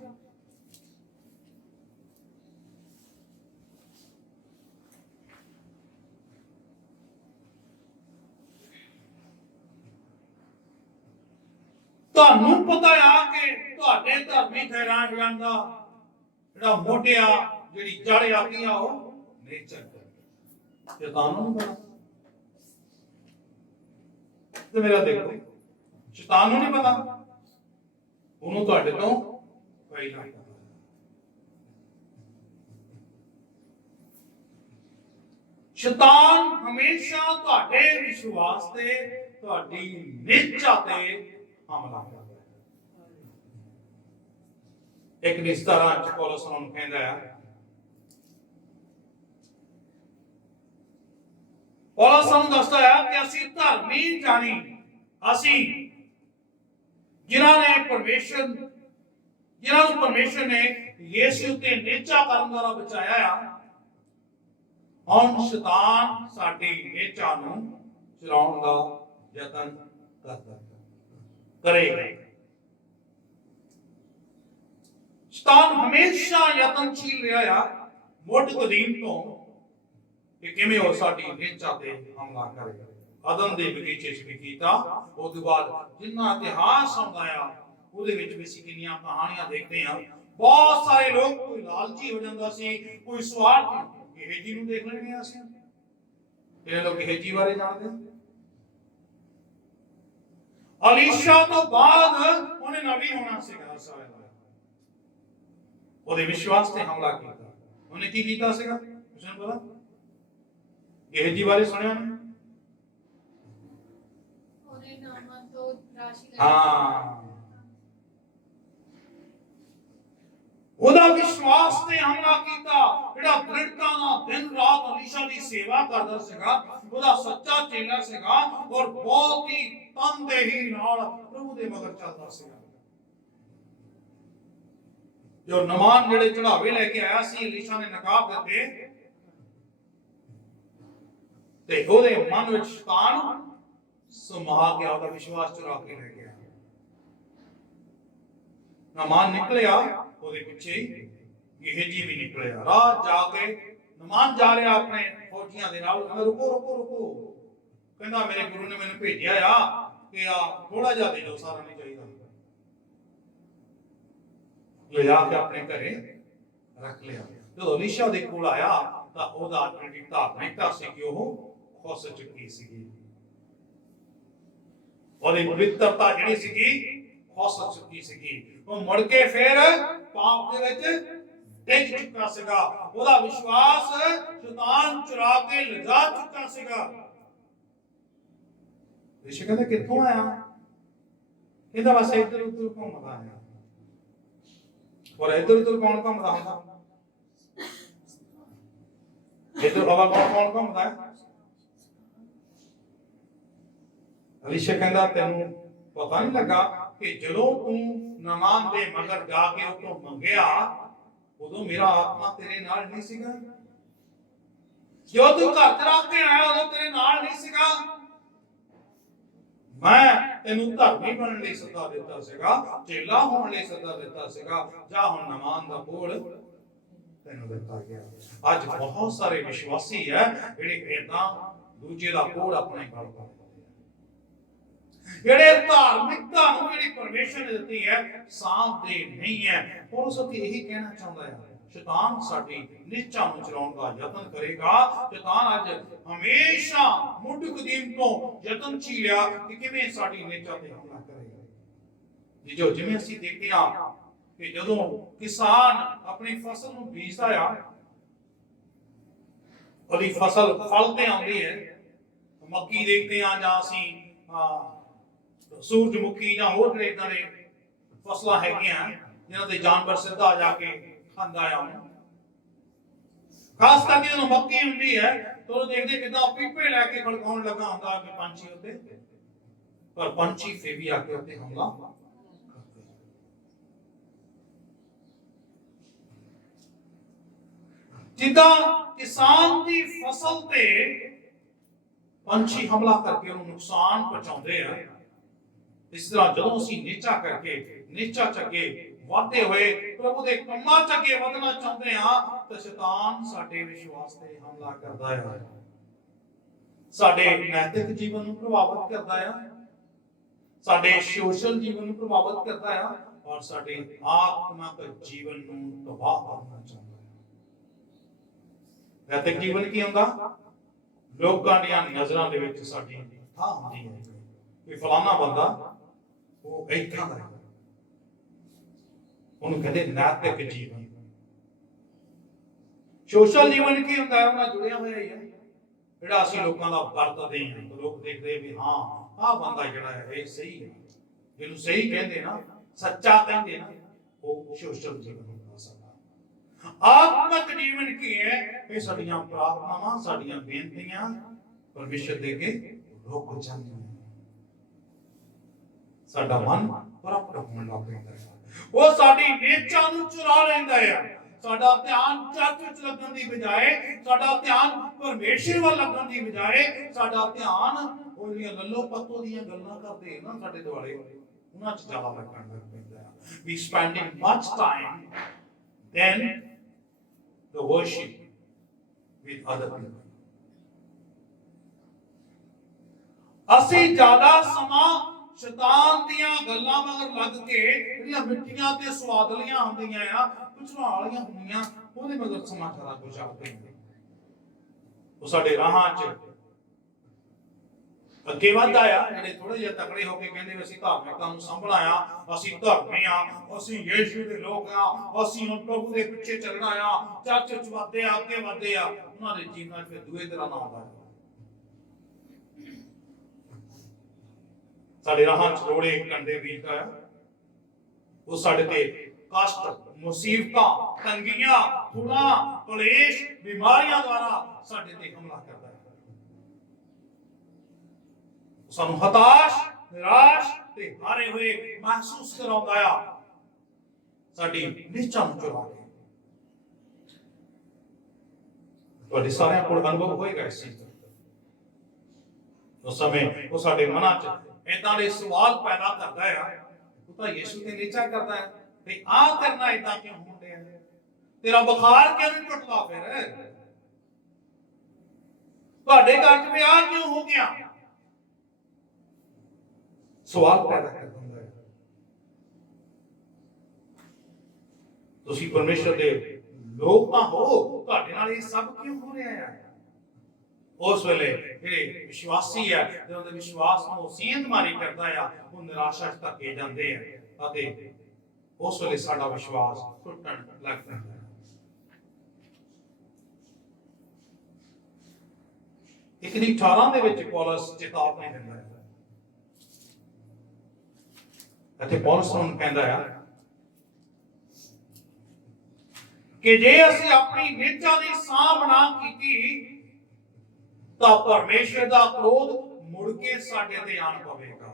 ਤੁਹਾਨੂੰ ਪਤਾ ਆ ਕਿ ਤੁਹਾਡੇ ਧਰਮੀ ਠਹਿਰਾਇਆ ਜਾਣ ਦਾ ਜਿਹੜਾ ਮੋਢਿਆ, ਜਿਹੜੀ ਜੜ ਆ ਕੀ ਆ, ਉਹ ਨੇਚਰ ਤੇ ਤੁਹਾਨੂੰ ਨਹੀਂ ਪਤਾ। ਤੇ ਮੇਰਾ ਦੇਖੋ, ਸ਼ੈਤਾਨ ਨੂੰ ਨਹੀਂ ਪਤਾ, ਉਹਨੂੰ ਤੁਹਾਡੇ ਤੋਂ ਪਹਿਲਾਂ ਪਤਾ। ਸ਼ੈਤਾਨ ਹਮੇਸ਼ਾ ਤੁਹਾਡੇ ਵਿਸ਼ਵਾਸ ਤੇ, ਤੁਹਾਡੀ ਨਿਸ਼ਚਾ ਤੇ ਹਮਲਾ ਕਰਦਾ ਹੈ। ਇੱਕ ਨਿਸਤਾਰਾ ਚ ਪੌਲਸ ਨੂੰ ਕਹਿੰਦਾ ਹੈ, ਪੌਲਸ ਨੂੰ ਦੱਸਦਾ ਹੈ ਕਿ ਅਸੀਂ ਧਰਮੀ ਜਾਣੀ, ਅਸੀਂ ਜਿਨ੍ਹਾਂ ਨੂੰ ਪਰਮੇਸ਼ਰ ਨੇ ਯਿਸੂ ਤੇ ਨੀਚਾ ਕਰਨ ਦਾ ਬਚਾਇਆ ਆ, ਹੁਣ ਸ਼ੈਤਾਨ ਸਾਡੀ ਨੀਚਾ ਨੂੰ ਚੁਰਾਉਣ ਦਾ ਯਤਨ ਕਰੇਗਾ। ਸ਼ੈਤਾਨ ਹਮੇਸ਼ਾ ਯਤਨਸ਼ੀਲ ਰਿਹਾ ਆ ਮੁੱਢ ਕਦੀਮ ਤੋਂ ਕਿ ਕਿਵੇਂ ਉਹ ਸਾਡੀ ਨੀਚਾ ਤੇ ਹਮਲਾ ਕਰੇ। ਆਦਮ ਦੇ ਬਗੀਚੇ 'ਚ ਵੀ ਕੀਤਾ, ਉਸ ਤੋਂ ਬਾਅਦ ਜਿੰਨਾ ਇਤਿਹਾਸ ਆਉਂਦਾ ਆ ਉਹਦੇ ਵਿੱਚ ਵੀ ਅਸੀਂ ਕਿੰਨੀਆਂ ਕਹਾਣੀਆਂ ਦੇਖਦੇ ਹਾਂ। ਬਹੁਤ ਸਾਰੇ ਲੋਕ, ਕੋਈ ਲਾਲਚੀ ਹੋ ਜਾਂਦਾ ਸੀ, ਕੋਈ ਸਵਾਰਥੀ। ਗੇਹਜੀ ਨੂੰ ਦੇਖ ਲੈਣੇ ਅਸੀਂ, ਇਹ ਲੋਕ ਗੇਹਜੀ ਬਾਰੇ ਜਾਣਦੇ। ਅਲੀਸ਼ਾ ਤੋਂ ਬਾਅਦ ਉਹਨੇ ਨਬੀ ਹੋਣਾ ਸੀਗਾ ਸਾਰਾ, ਉਹਦੇ ਵਿਸ਼ਵਾਸ ਤੇ ਹਮਲਾ ਕੀਤਾ। ਉਹਨੇ ਕੀ ਕੀਤਾ ਸੀਗਾ ਤੁਸੀਂ ਨੂੰ ਪਤਾ? ਗੇਹਜੀ ਬਾਰੇ ਸੁਣਿਆ ਨਾ? ਉਹਦੇ ਨਾਮਾਂ ਤੋਂ ਰਾਸ਼ੀ ਹਾਂ, ਉਹਦਾ ਵਿਸ਼ਵਾਸ ਤੇ ਹਮਲਾ ਕੀਤਾ। ਜਿਹੜਾ ਦ੍ਰਿੜਤਾ ਨਾਲ ਦਿਨ ਰਾਤ ਅਲੀਸ਼ਾ ਦੀ ਸੇਵਾ ਕਰਦਾ ਸੀਗਾ, ਉਹਦਾ ਸੱਚਾ ਚੇਲਾ ਸੀਗਾ, ਔਰ ਬਹੁਤ ਹੀ ਤਨਦੇਹੀ ਨਾਲ ਪ੍ਰਭੂ ਦੇ ਮਗਰ ਚੱਲਦਾ ਸੀਗਾ। ਜੋ ਨਮਾਨ ਜਿਹੜੇ ਚੜਾਵੇ ਲੈ ਕੇ ਆਇਆ ਸੀ, ਅਲੀਸ਼ਾ ਨੇ ਨਕਾਰ ਦਿੱਤੇ ਤੇ ਉਹਦੇ ਮਨ ਵਿੱਚ ਸ਼ੈਤਾਨ ਸਮਾ ਗਿਆ, ਉਹਦਾ ਵਿਸ਼ਵਾਸ ਚੁਰਾ ਕੇ ਲੈ ਗਿਆ। ਨਮਾਨ ਨਿਕਲਿਆ, ਉਹਦੇ ਪਿੱਛੇ ਗੇਹਜੀ ਵੀ ਨਿਕਲਿਆ। ਰਾਹ ਜਾ ਕੇ ਨਮਾਨ ਜਾ ਰਿਹਾ ਆਪਣੇ ਫੌਜੀਆਂ ਦੇ ਨਾਲ, ਕਹਿੰਦਾ ਰੁਕੋ ਰੁਕੋ ਰੁਕੋ, ਕਹਿੰਦਾ ਮੇਰੇ ਗੁਰੂ ਨੇ ਮੈਨੂੰ ਭੇਜਿਆ ਆ ਕਿ ਆ ਥੋੜਾ ਜਿਹਾ ਦੇ ਦਿਓ, ਸਾਰਾ ਨਹੀਂ ਚਾਹੀਦਾ। ਲਿਆ ਕੇ ਆਪਣੇ ਘਰੇ ਰੱਖ ਲਿਆ। ਜਦੋਂ ਅਲੀਸ਼ਾ ਦੇ ਕੋਲ ਆਇਆ ਤਾਂ ਉਹਦਾ ਜਿਹੜੀ ਧਾਰਮਿਕਤਾ ਸੀ ਕਿ ਉਹ ਖੁੱਸ ਚੁੱਕੀ ਸੀਗੀ, ਉਹਦੀ ਪਵਿੱਤਰਤਾ ਜਿਹੜੀ ਸੀਗੀ ਖੁੱਸ ਚੁੱਕੀ ਸੀਗੀ। ਉਹ ਮੁੜ ਕੇ ਫਿਰ ਪਾਪ ਦੇ ਵਿੱਚ ਡਿੱਗ ਚੁੱਕਾ ਸੀਗਾ। ਉਹਦਾ ਵਿਸ਼ਵਾਸ ਸ਼ੈਤਾਨ ਚੁਰਾ ਕੇ ਲਿਜਾ ਚੁੱਕਾ ਸੀਗਾ। ਰਿਸ਼ੀ ਕਹਿੰਦਾ ਕਿੱਥੋਂ ਆਇਆ? ਇਹਦਾ ਬਸ ਇੱਧਰ ਉੱਧਰ ਘੁੰਮਦਾ ਹੈ। ਔਰ ਇੱਧਰ ਉੱਧਰ ਕੌਣ ਘੁੰਮਦਾ ਹੁੰਦਾ? ਇੱਧਰ ਹਵਾ ਕੌਣ ਘੁੰਮਦਾ ਹੈ? ਰਿਸ਼ੀ ਕਹਿੰਦਾ ਤੈਨੂੰ ਪਤਾ ਨਹੀਂ ਲੱਗਾ ਕਿ ਜਦੋਂ ਤੂੰ ਨਮਾਨ ਦੇ ਮਗਰ ਜਾ ਕੇ ਉਹ ਤੋਂ ਮੰਗਿਆ, ਉਦੋਂ ਮੇਰਾ ਆਤਮਾ ਤੇਰੇ ਨਾਲ ਨਹੀਂ ਸੀਗਾ? ਜੋ ਤੂੰ ਘਰ ਚ ਰੱਖ ਕੇ ਆਇਆ ਉਦੋਂ ਤੇਰੇ ਨਾਲ ਨਹੀਂ ਸੀਗਾ। ਮੈਂ ਤੈਨੂੰ ਧਰਮੀ ਬਣਨ ਲਈ ਸੱਦਾ ਦਿੱਤਾ ਸੀਗਾ, ਚੇਲਾ ਹੋਣ ਲਈ ਸੱਦਾ ਦਿੱਤਾ ਸੀਗਾ। ਜਾ ਹੁਣ ਨਮਾਨ ਦਾ ਬੋਲ ਤੈਨੂੰ ਦਿੱਤਾ ਗਿਆ। ਅੱਜ ਬਹੁਤ ਸਾਰੇ ਵਿਸ਼ਵਾਸੀ ਹੈ ਜਿਹੜੇ ਏਦਾਂ ਦੂਜੇ ਦਾ ਕੋੜ ਆਪਣੇ ਗਲ ਪਾਉਂਦੇ, ਜਿਹੜੇ ਧਾਰਮਿਕਤਾ ਨੂੰ ਜਿਹੜੀ ਪਰਮੇਸ਼ਰ ਨੇ ਦਿੱਤੀ ਹੈ ਸਾਂਭਦੇ ਨਹੀਂ ਹੈ। ਉਹ ਸੱਚੀ ਇਹੀ ਕਹਿਣਾ ਚਾਹੁੰਦਾ ਹੈ, ਸ਼ੈਤਾਨ ਸਾਡੀ ਨਿਚਾ ਨੂੰ ਚਲਾਉਣ ਦਾ ਯਤਨ ਕਰੇਗਾ। ਸ਼ੈਤਾਨ ਅੱਜ ਹਮੇਸ਼ਾ ਮੁੱਢ ਕਦੀਮ ਤੋਂ ਯਤਨ ਚੀਲਿਆ ਕਿ ਕਿਵੇਂ ਸਾਡੀ ਨਿਚਾ ਤੇ ਹਮਲਾ ਕਰੇਗਾ। ਜਿਵੇਂ ਅਸੀਂ ਦੇਖਦੇ ਹਾਂ ਕਿ ਜਦੋਂ ਕਿਸਾਨ ਆਪਣੀ ਫਸਲ ਨੂੰ ਬੀਜਦਾ ਆ, ਉਹਦੀ ਫਸਲ ਫਲ ਤੇ ਆਉਂਦੀ ਹੈ, ਮੱਕੀ ਦੇਖਦੇ ਆ ਜਾਂ ਅਸੀਂ ਸੂਰਜਮੁਖੀ ਜਾਂ ਹੋਰ ਜਿਹੜੇ ਇਦਾਂ ਦੇ ਫਸਲਾਂ ਹੈਗੀਆਂ ਜਿਨ੍ਹਾਂ ਦੇ ਜਾਨਵਰ ਸਿੱਧਾ ਜਾ ਕੇ ਖਾਂਦਾ ਆ। ਖਾਸ ਕਰਕੇ ਜਦੋਂ ਮੱਕੀ ਹੁੰਦੀ ਹੈ ਤਾਂ ਉਹ ਦੇਖਦੇ ਕਿਦਾਂ ਪੀਪੇ ਲੈ ਕੇ ਖੜਕਾਉਣ ਲੱਗਾ ਹੁੰਦਾ ਕਿ ਪੰਛੀ ਉੱਤੇ, ਪਰ ਪੰਛੀ ਫੇਰ ਵੀ ਆ ਕੇ ਉੱਤੇ ਹਮਲਾ ਕਰਦੇ। ਜਿੱਦਾਂ ਕਿਸਾਨ ਦੀ ਫਸਲ ਤੇ ਪੰਛੀ ਹਮਲਾ ਕਰਕੇ ਉਹਨੂੰ ਨੁਕਸਾਨ ਪਹੁੰਚਾਉਂਦੇ ਆ, ਇਸ ਤਰ੍ਹਾਂ ਜਦੋਂ ਅਸੀਂ ਨੀਚਾ ਕਰਕੇ ਨੀਚਾ ਚੱਕੇ ਵਧਦੇ ਹੋਏ ਪ੍ਰਭੂ ਦੇ ਕੰਮਾਂ ਚ ਅੱਗੇ ਵਧਣਾ ਚਾਹੁੰਦੇ ਹਾਂ ਤਾਂ ਸ਼ੈਤਾਨ ਸਾਡੇ ਵਿਸ਼ਵਾਸ ਤੇ ਹਮਲਾ ਕਰਦਾ ਹੈ, ਸਾਡੇ ਨੈਤਿਕ ਜੀਵਨ ਨੂੰ ਪ੍ਰਭਾਵਿਤ ਕਰਦਾ ਹੈ, ਸਾਡੇ ਸੋਸ਼ਲ ਜੀਵਨ ਨੂੰ ਪ੍ਰਭਾਵਿਤ ਕਰਦਾ ਹੈ ਔਰ ਸਾਡੇ ਆਤਮਿਕ ਜੀਵਨ ਨੂੰ ਤਬਾਹ ਕਰਨਾ ਚਾਹੁੰਦਾ ਹੈ। ਨੈਤਿਕ ਜੀਵਨ ਕੀ ਹੁੰਦਾ? ਲੋਕਾਂ ਦੀਆਂ ਨਜ਼ਰਾਂ ਦੇ ਵਿੱਚ ਸਾਡੀ ਥਾਂ ਹੁੰਦੀ ਹੈ ਕਿ ਫਲਾਣਾ ਬੰਦਾ ਉਹ ਇੱਦਾਂ ਦਾ, ਉਹਨੂੰ ਕਹਿੰਦੇ ਨੈਤਿਕ ਜੀਵਨ। ਸੋਸ਼ਲ ਜੀਵਨ ਕੀ ਹੁੰਦਾ ਹੈ? ਉਹਨਾਂ ਜੁੜਿਆ ਹੋਇਆ ਹੀ ਹੈ, ਜਿਹੜਾ ਅਸੀਂ ਲੋਕਾਂ ਦਾ ਵਰਤਦੇ ਹਾਂ ਤਾਂ ਲੋਕ ਦੇਖਦੇ ਵੀ ਹਾਂ ਆਹ ਬੰਦਾ ਜਿਹੜਾ ਹੈ ਇਹ ਸਹੀ ਹੈ, ਜਿਹਨੂੰ ਸਹੀ ਕਹਿੰਦੇ ਨਾ, ਸੱਚਾ ਕਹਿੰਦੇ ਨਾ, ਉਹ ਸੋਸ਼ਲ ਜੀਵਨ ਹੁੰਦਾ ਸਾਡਾ। ਆਤਮਿਕ ਜੀਵਨ ਕੀ ਹੈ? ਇਹ ਸਾਡੀਆਂ ਪ੍ਰਾਰਥਨਾਵਾਂ, ਸਾਡੀਆਂ ਬੇਨਤੀਆਂ ਪਰਮੇਸ਼ਰ ਦੇ ਕੇ ਰੁਕ ਜਾਂਦੀਆਂ, ਸਾਡਾ ਮਨ ਪ੍ਰਪਟ ਹੋਣ ਲੱਗ ਪੈਂਦਾ ਹੈ, ਉਹ ਸਾਡੀ ਨੇਚਾ ਨੂੰ ਚੁਰਾ ਲੈਂਦਾ ਹੈ। ਸਾਡਾ ਧਿਆਨ ਚਰਚ ਵਿੱਚ ਲੱਗਣ ਦੀ ਬਜਾਏ, ਸਾਡਾ ਧਿਆਨ ਪਰਮੇਸ਼ਰ ਵੱਲ ਲੱਗਣ ਦੀ ਬਜਾਏ, ਸਾਡਾ ਧਿਆਨ ਉਹ ਜਿਹੜੀਆਂ ਲੱਲੋ ਪੱਤੋ ਦੀਆਂ ਗੱਲਾਂ ਕਰਦੇ ਨਾ ਸਾਡੇ ਦੁਆਲੇ, ਉਹਨਾਂ 'ਚ ਜ਼ਿਆਦਾ ਲੱਗਣ ਲੱਗ ਪੈਂਦਾ ਹੈ। We spending much time then the worship with other people. ਅਸੀਂ ਜ਼ਿਆਦਾ ਸਮਾਂ ਸ਼ੈਤਾਨ ਦੀਆਂ ਗੱਲਾਂ ਮਗਰ ਲੱਗ ਕੇ ਜਿਹੜੀਆਂ ਮਿੱਠੀਆਂ ਤੇ ਸਵਾਦਲੀਆਂ ਹੁੰਦੀਆਂ ਆ, ਪੁੱਛਣਾ ਵਾਲੀਆਂ ਹੁੰਦੀਆਂ, ਉਹਦੇ ਮਗਰ ਸਮਾਂ ਸਾਰਾ ਗੁਜ਼ਾਰਦੇ ਹਾਂ। ਉਹ ਸਾਡੇ ਰਾਹਾਂ 'ਚ ਅੱਗੇ ਵੱਧਦਾ ਆ। ਜਿਹੜੇ ਥੋੜੇ ਜਿਹਾ ਤਕੜੇ ਹੋ ਕੇ ਕਹਿੰਦੇ ਵੀ ਅਸੀਂ ਧਾਰਮਿਕਤਾ ਨੂੰ ਸੰਭਣਾ ਆ, ਅਸੀਂ ਧਰਮੀ ਆ, ਅਸੀਂ ਯੇਸ਼ੂ ਦੇ ਲੋਕ ਆ, ਅਸੀਂ ਹੁਣ ਪ੍ਰਭੂ ਦੇ ਪਿੱਛੇ ਚੱਲਣਾ ਆ, ਚਰਚ 'ਚ ਵੱਧਦੇ ਆ, ਅੱਗੇ ਵੱਧਦੇ ਆ, ਉਹਨਾਂ ਦੇ ਜੀਵਨਾਂ 'ਚ ਫਿਰ ਦੂਏ ਤਰ੍ਹਾਂ ਦਾ ਆਉਂਦਾ। ਸਾਡੇ ਰਾਹਾਂ 'ਚ ਰੋੜੇ ਕੰਡੇ ਬੀਜਦਾ ਆ, ਉਹ ਸਾਡੇ ਤੇ ਕਸ਼ਟ, ਮੁਸੀਬਤਾਂ, ਤੰਗੀਆਂ, ਦੁੱਖਾਂ, ਕਲੇਸ਼, ਬਿਮਾਰੀਆਂ ਦੁਆਰਾ ਸਾਡੇ ਤੇ ਹਮਲਾ ਕਰਦਾ ਹੈ। ਸਾਨੂੰ ਹਤਾਸ਼, ਨਿਰਾਸ਼ ਤੇ ਹਾਰੇ ਹੋਏ ਮਹਿਸੂਸ ਕਰਾਉਂਦਾ ਆ, ਸਾਡੀ ਨਿਸ਼ਚਾ ਨੂੰ ਚੁਰਾ ਕੇ। ਤੁਹਾਡੇ ਸਾਰਿਆਂ ਕੋਲ ਅਨੁਭਵ ਹੋਏਗਾ ਇਸ ਚੀਜ਼ ਦਾ। ਉਸ ਸਮੇਂ ਉਹ ਸਾਡੇ ਮਨਾਂ 'ਚ ਏਦਾਂ ਦੇ ਸਵਾਲ ਪੈਦਾ ਕਰਦਾ ਆ, ਤੂੰ ਤਾਂ ਯਿਸੂ ਤੇ ਨੀਚਾ ਕਰਦਾ ਹੈ ਤੇ ਆਹ ਕਰਨਾ ਏਦਾਂ ਕਿਉਂ ਹੁੰਦੇ ਆ? ਤੇਰਾ ਬੁਖਾਰ ਕਿਉਂ ਨਹੀਂ ਟੁੱਟਦਾ? ਫਿਰ ਤੁਹਾਡੇ ਘਰ 'ਚ ਵਿਆਹ ਕਿਉਂ ਹੋ ਗਿਆ? ਸਵਾਲ ਪੈਦਾ ਕਰ ਦਿੰਦਾ ਹੈ। ਤੁਸੀਂ ਪਰਮੇਸ਼ਰ ਦੇ ਲੋਕ ਤਾਂ ਹੋ, ਤੁਹਾਡੇ ਨਾਲ ਇਹ ਸਭ ਕਿਉਂ ਹੋ ਰਿਹਾ ਹੈ? ਉਸ ਵੇਲੇ ਜਿਹੜੇ ਵਿਸ਼ਵਾਸੀ ਆ, ਜਦੋਂ ਦੇ ਵਿਸ਼ਵਾਸ ਨੂੰ ਸੀਂਧ ਮਾਰੀ ਕਰਦਾ ਆ, ਉਹ ਨਿਰਾਸ਼ਾ 'ਚ ਧੱਕੇ ਜਾਂਦੇ ਆ ਅਤੇ ਉਸ ਵੇਲੇ ਸਾਡਾ ਵਿਸ਼ਵਾਸ ਟੁੱਟਣ ਲੱਗ ਪੈਂਦਾ ਹੈ। ਇੱਕ ਦੀ 18 ਦੇ ਵਿੱਚ ਪੌਲਸ ਚੇਤਾਵਨੀ ਦਿੰਦਾ ਹੈ। ਅਤੇ ਪੌਲਸ ਨੂੰ ਕਹਿੰਦਾ ਆ ਕਿ ਜੇ ਅਸੀਂ ਆਪਣੀ ਨਿੱਜਾ ਦੀ ਸਾਂਭ ਨਾ ਕੀਤੀ ਤਾਂ ਪਰਮੇਸ਼ਰ ਦਾ ਕ੍ਰੋਧ ਮੁੜ ਕੇ ਸਾਡੇ ਤੇ ਆਣ ਪਵੇਗਾ।